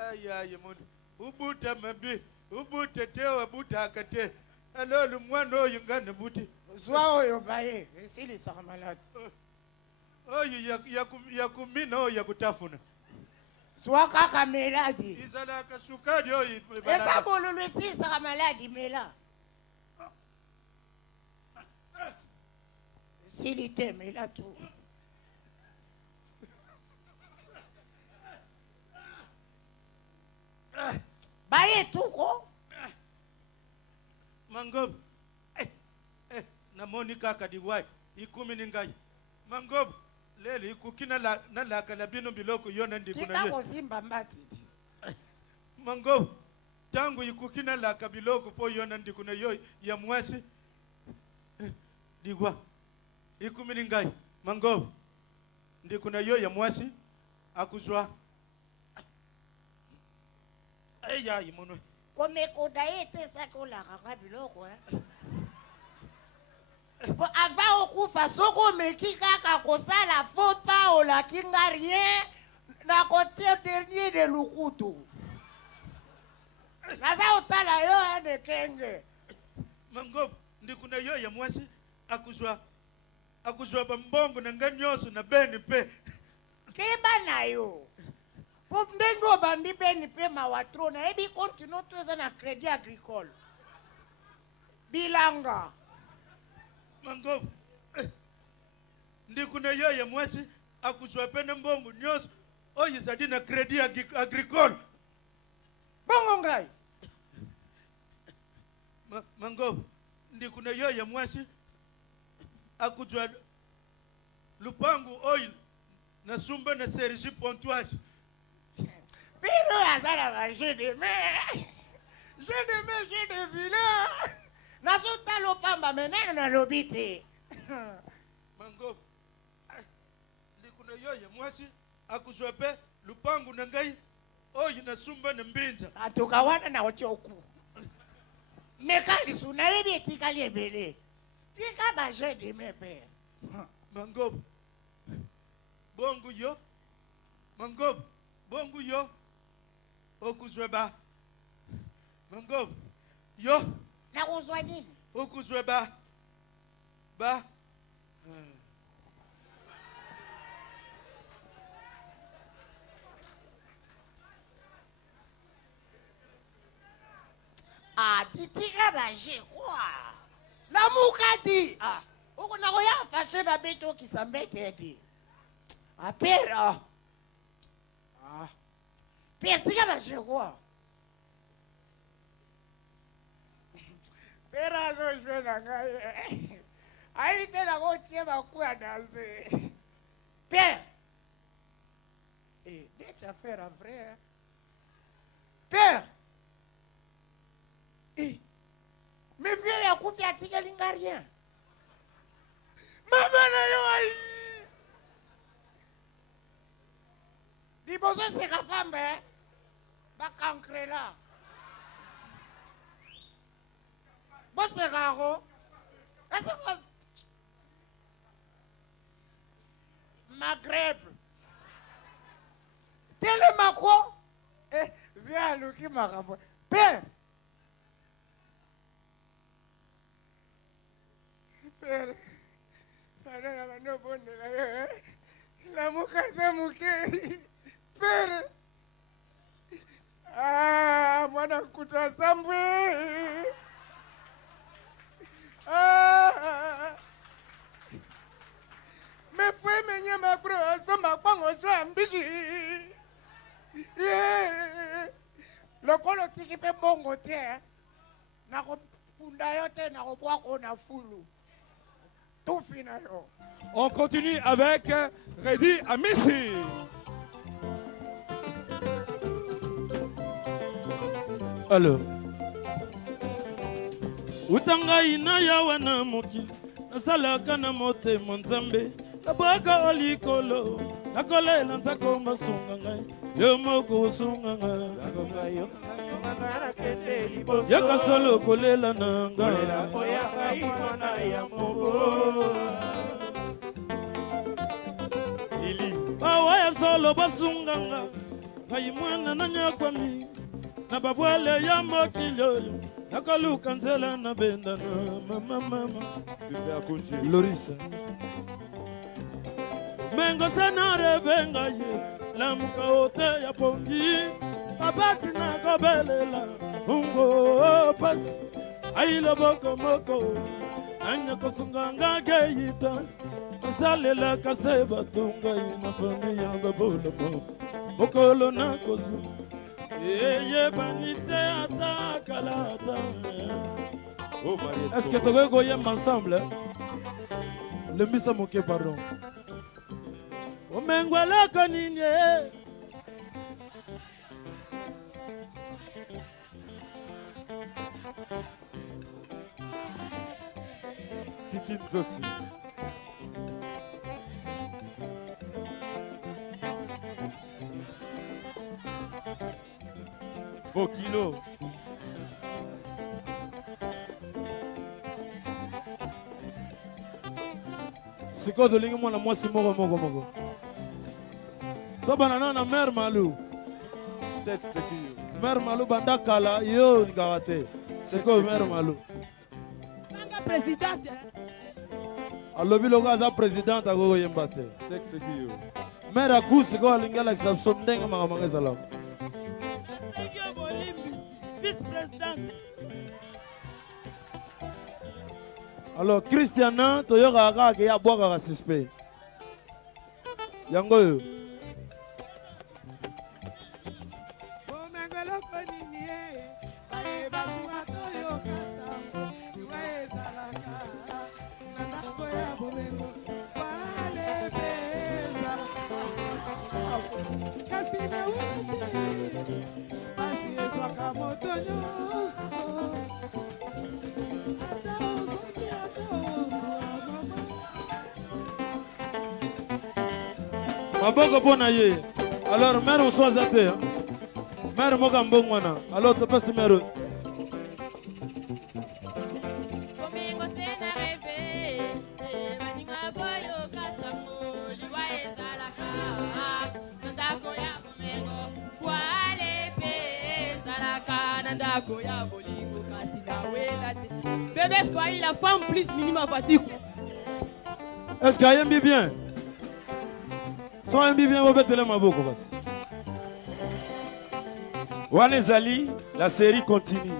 ayaye mono ubuta mabi ubute tewa butaka te alolu mwana oyo ngana buti zwa oyo baye esilisaka maladi oyo yakumina oyo yakutafuna zwa kaka meladi izalaka sukari oyo eza bolulu esilisaka maladi mela esili te mela tu baye tuko moni kaka diwai ikumi ni ngai mangobo lele ikukina na la kalabino biloko yona ndikuna yo simba mbati mangobo tangu ikukina la kabiloko po yona ndikuna yo ya mwasi digwa ikumi ni ngai mangobo ndikuna yo ya mwasi akuzwa ya imonwe komekoda ete sakolaka nga biloko ava okufa soko omeki kaka kosala faute pa olaki nga rien na kote dernier de lukutu naza otala yo anekenge mangobo ndikuna yo ya mwasi akuzwa bambongo na nga nyonso na beni pe keba na yo po ndenge obambi beni mpe mawatro nayebi kontino to eza na crédit agricole bilanga mangobo ndikuna yo ya mwasi akuzwa pene mbongo nyonso oyo ezali na crédit agricole bongo ngai mangobo ndikuna yo ya mwasi akuzwa lupangu oyo na sumba na Sergi Pontoise Piro azalaka jeu de main jeu de vilain nazotala opamba menene nalobi te mangobo ndikuna yo ya mwasi akuzwa pe lupangu na ngai oyo na sumba na mbinja atoka wana na otioku mekalisu nayebi etikali ebele tika ba jeu de main pe mangobo bongo yo mangobo bongo yo okuzwe ba mangobo yo nakuzwa nini okuzwe ba titika baje kwa namukadi uko nakoya fashe babete okisa mbete edi apera pere tika baje kwa pera azojwe na ngai ayite nakotie baku ya danse pere neti affaire à vrai pere mais vieux ya kufi atikeli nga rien mama na yo ai liboso seka pambe bakankrela bosekako eseko Maghreb telemako vieux aluki makambo pere pere banana banobondela yo namukaza moke pere mwana kuta sambwe mefue menye makuro osomba kwango zwa mbiki lokolo tiki mpe bongo te nakopunda yo te nakobwako na fulu tufi na yo. On continue avec Redi Amissi. Alors, utanga ina ya wana mokili nasalaka na motema nzambe nabwaka olikolo nakolela nzako masunga ngai yo moko osunga ngai yaka solo kolela na ngai awa ya solo basunga ngai ngai mwana nanyakwami na babwele ya mokili oyo nakaluka nzela na benda na mama Lorisa mengo sana revenga ye lamuka ote ya pongi abasi na kobelela ungo pasi ailo boko moko anya kosunga ngage yita asalela kaseba tunga ina familia babolo mokolo na kosu Eye banite ata kalata. Est-ce que tu veux goyem ensemble? lembisa moke pardon. Omengwala konine. Titi Nzosi. Bokilo. Siko dolingi mwana mwasi moko. Tobana na mère Malou. Texte ki. Mère Malou banda kala yo ngawate. Siko mère Malou. Nanga présidente. Alobi logo aza présidente agogo yembate. Texte ki yo. Mère akusi ko alingala kisabso ndenga manga ezala. Vice-présidente. Alors Christiana toyoka kaka ya bwaka suspect. Yango yo. Maboko pona ye. Alors mère on soit zate. Mère moka mbongwana. Alors te passe mère. Bébé soyez la femme plus minimum fatigue. Est-ce qu'elle aime bien? Sans aime bien, vous mettez les maboko. Wanezali, la série continue.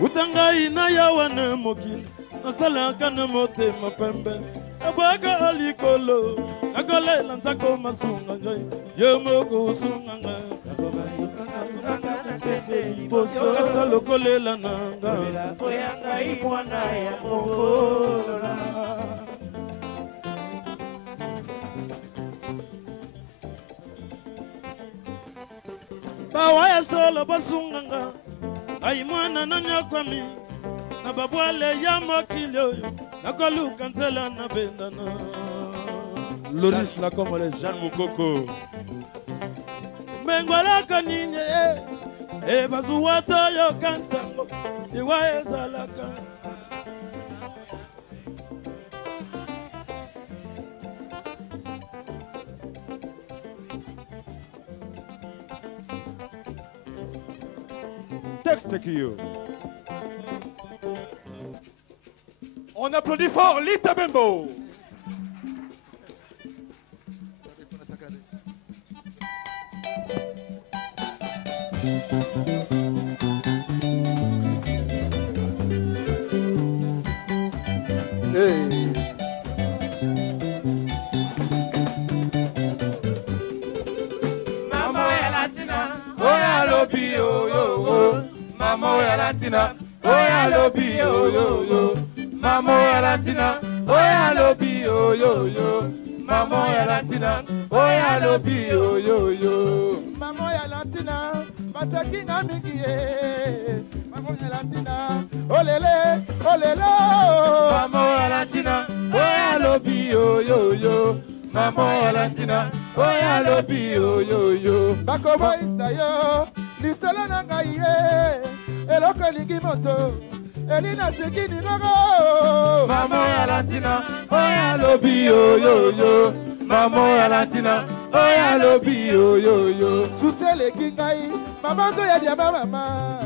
Utanga ina ya wane mokin, nasala kana mote mapembe. Abaga alikolo, agole lanzako masunga ngai, yomoko sunga Boso kasalo kolela nanga oyanga imwana ya mokola Bawa ya solo basunganga ai mwana na nyakwami na babwale ya mokilio na koluka nzela na bendana Loris la Congolaise Jean Mukoko Mengwala kanine bazuwato yo kansango iwa ezalaka Texte Kyo. On applaudit fort Lita Bembo. Mama ya Latina, oya lobi yo yo. Mama ya Latina, oya lobi yo yo. Mama ya Latina, oya lobi yo yo. Mama ya Latina, oya lobi yo yo. Mama ya Latina, masakina mingi ye. Mama ya Latina, olele, olele. Mama ya Latina, oya lobi yo yo. Mama ya Latina, oya lobi yo yo. Bakobo isayo, lisolo na ngai ye. Eloko elingi moto, elina sikini nogo. Mama ya Latina, oya lobi yo yo. Mama ya Latina, oya lobi yo. Susi eleki ngai, mama zo ya diaba mama.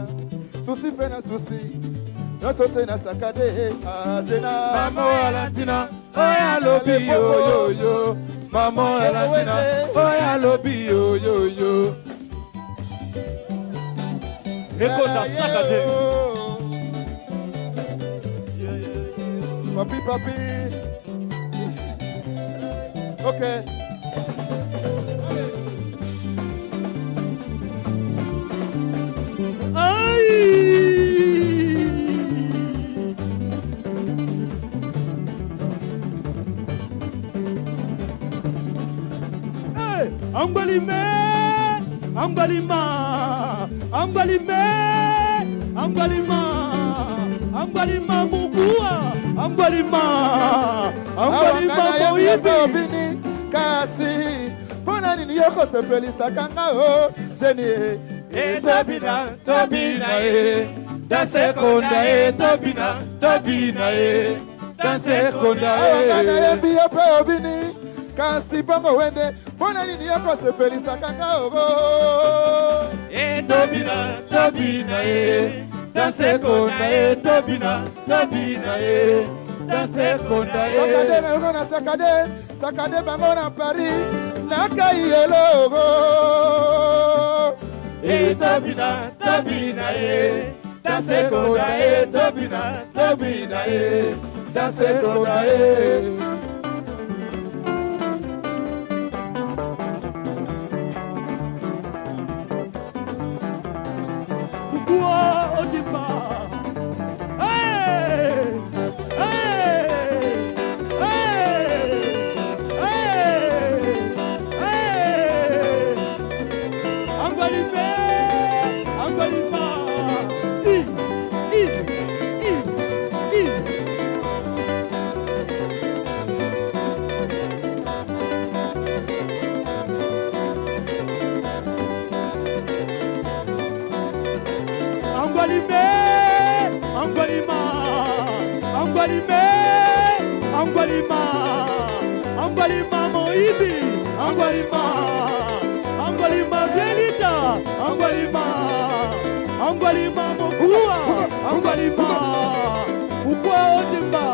Susi pe na susi, nyonso se na sakade azena. Mama ya Latina, oya lobi yo. Mama ya Latina, oya lobi yo. Ekota sakade. Papi. Okay. Angolime, Angolima, Angolime, Angolima, Angolima Mugua, Angolima, Angolima Moibi, Kasi, Ponani Yoko Sepelisa Kangao, Jenny, Tobina, Tobina, dans seconda, Tobina, Tobina, dans seconda, Obini, Kasi Bongo Wende, Ponani Yoko Sepelisa Kangao, Tobina, Tobina, dans seconda, Tobina, Tobina, dans seconda, Sakade, Sakade Bangona Paris, Nakayologo. Tobina, Tobina, dans seconda, Tobina, Tobina, dans seconda, Angolima Moibi, Angolima, Angolima Bielita, Angolima, Angolima Mokua, Angolima, Ukwa Odimba.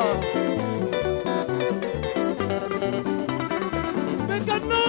Mekano.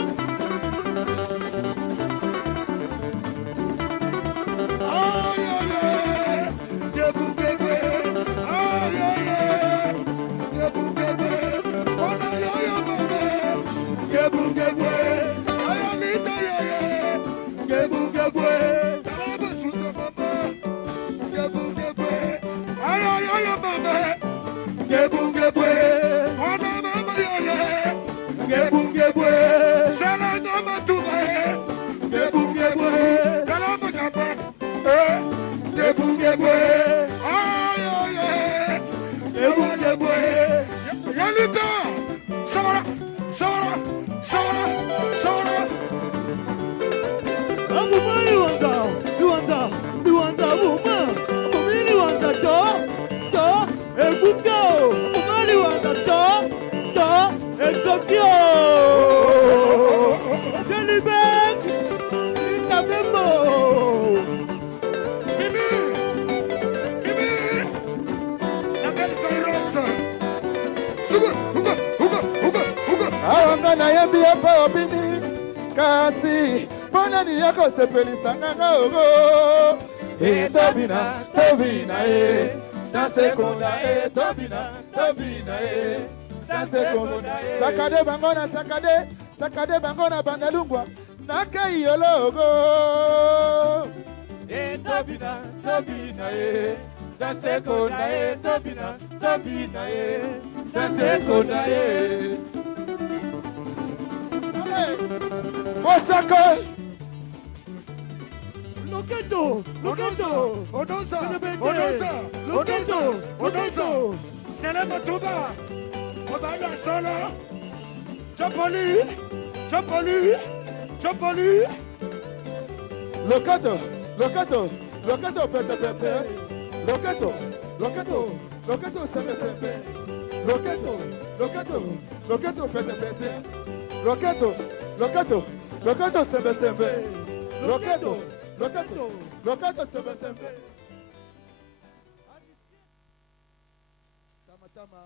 Kasi, Ponani Yoko Sepelisa Kangao. Tobina, Tobina, dans seconda, Tobina, Tobina, dans seconda, Sakade Bangona, Sakade, Sakade Bangona Bandalungwa, Nakayologo. Tobina, Tobina, dans seconda, Tobina, Tobina, dans seconda, Osaka. Loketo, Loketo, Odosa, Odosa, Loketo, Odosa, Selema Tuba, Obaya Solo, Chopoli, Chopoli, Chopoli. Loketo, Loketo, Loketo, Pete, Pete, Loketo, Loketo, Loketo, Sempe, Sempe, Loketo, Loketo, Loketo, Pete, Pete, Loketo, Loketo, Loketo, Sempe, Sempe, Loketo, Loketo, Loketo, Sempe, Sempe. Tama, tama.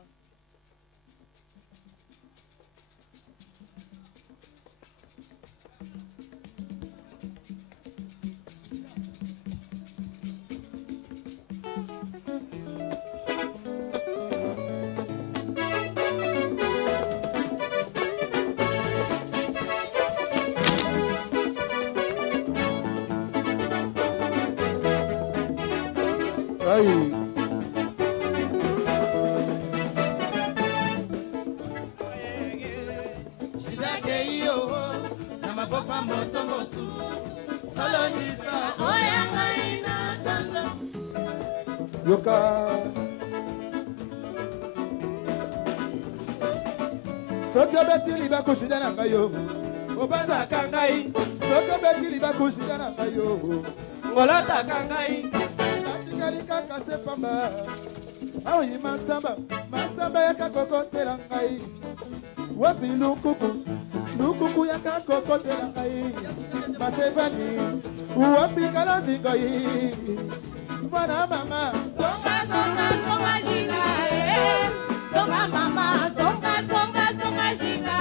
mboka moto mosusu sololisa oya ngai na tanga yoka soki obetili bakushida na ngai yo obazaka ngai soki obetili bakushida na ngai yo ngolotaka ngai natikali kaka se pamba aoyi masamba yaka kokotela ngai wapi lukuku yaka kokotela ngai masebani wapi kalazingai mwana mama songa shinga songa mama songa shinga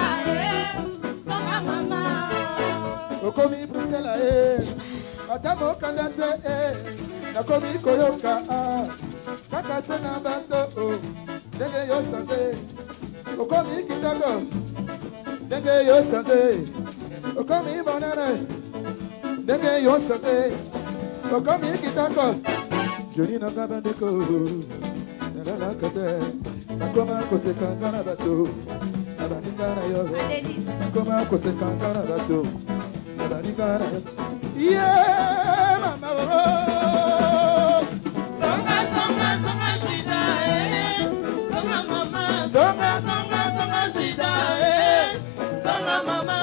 songa mama okomi brusela ata mokanda te nakomi koyoka kaka se na bato ndenge yo change okomi kitoko ndenge yo change okomi monene ndenge yo change okomi kitoko joli na kabandeko nalalaka te nakoma kosekanga na bato na baninga na yo nakoma kosekanga na bato na baninga na yo mama songa shida songa mama songa shida songa mama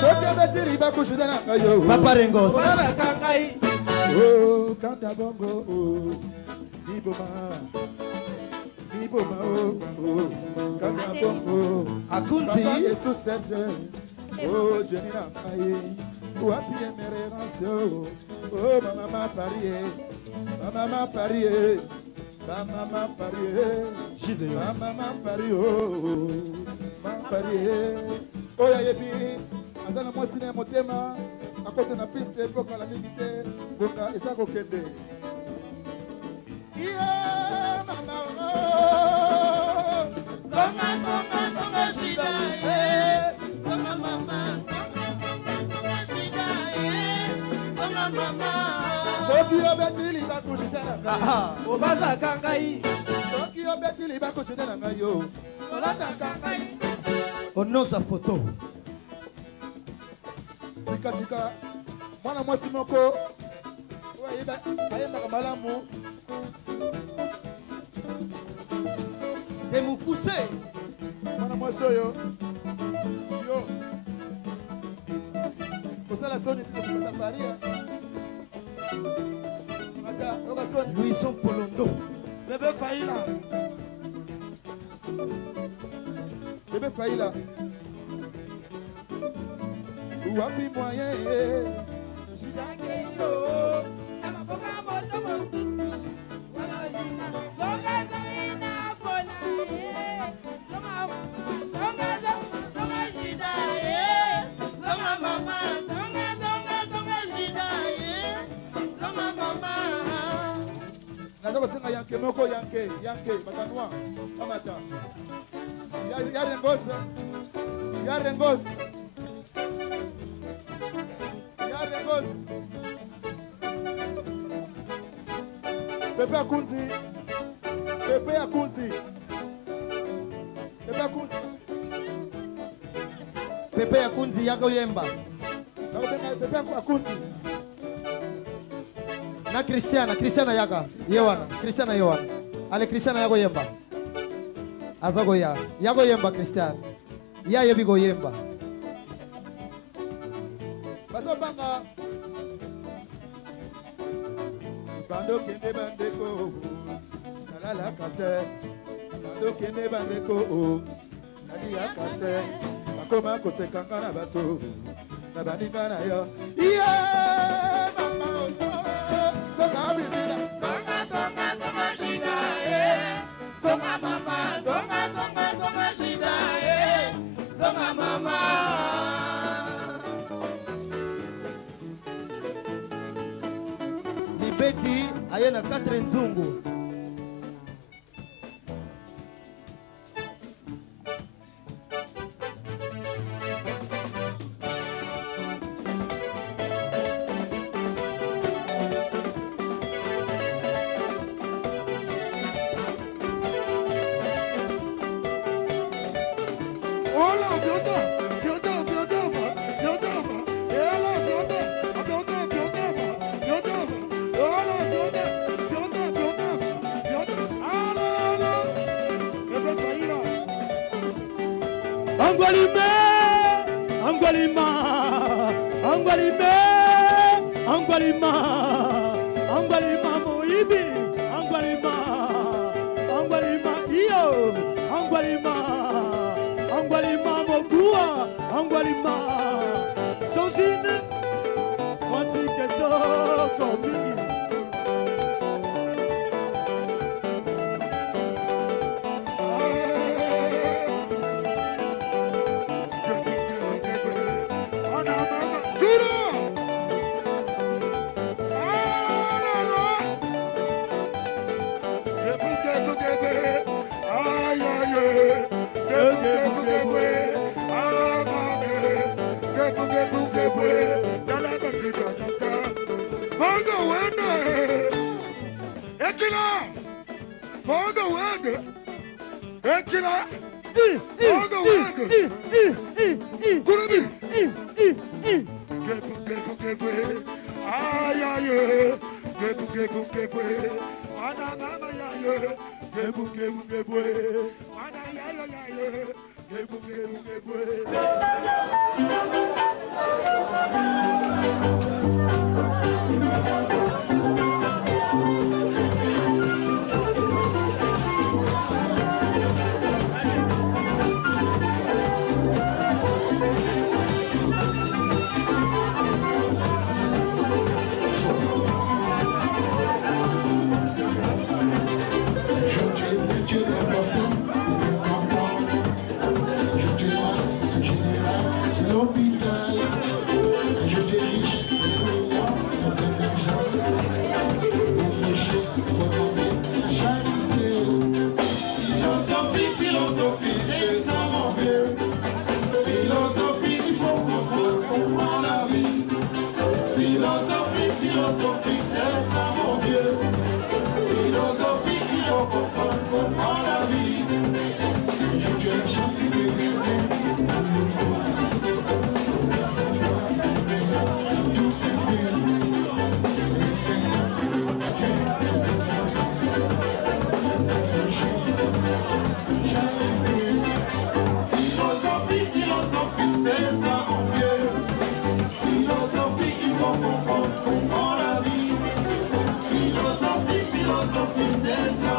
soki obetili bakushida na ngai yo Papa Rengos ololaka ngai kanda bongo biboma kanda bongo akunzi yesu serge jeni na ngai wapi emererance mama parie mama parie mama parie oyo yebi aza na mwasi na motema akota na piste epokala mingi te bonga eza kokende songa shida songa mama songa shida songa mama soki obetili bakushida na ngai obazaka ngai soki obetili bakushida na ngai yo olotaka ngai onoza foto sikasika mwana mwasi moko ayembaka malamu demukuse mwana mwasi oyo yo kosala soni kokota paria oka soni Louison Polondo bebe faila wapi moyen shidangeyo amaboka moto mosusu sololisa songa zaina pona songa shida songa mama songa shida songa mama naza kosenga yanke moko yanke batanwa amata ya rengos Pepe Akunzi Pepe Akunzi yako yemba Pepe Akunzi na Christiana yaka yewana Christiana yewana ale Christiana yako yemba azago yako yemba Christiana ya yebigo yemba bazobanga bandokende bandeko nalalaka te bandokende bandeko naliyaka te bakoma kosekanga na bato na baninga na yo mama songa bibila songa shida songa mama songa shida songa mama Libeki aye na 4 nzungu Angwalime, Angwalima, Angwalime, Angwalima, Angwalima Moibi, Angwalima, Angwalima Iyo, Angwalima, Angwalima Mogua, Angwalima, Sosine, Matiketo, Komiki. Philosophie, c'est ça.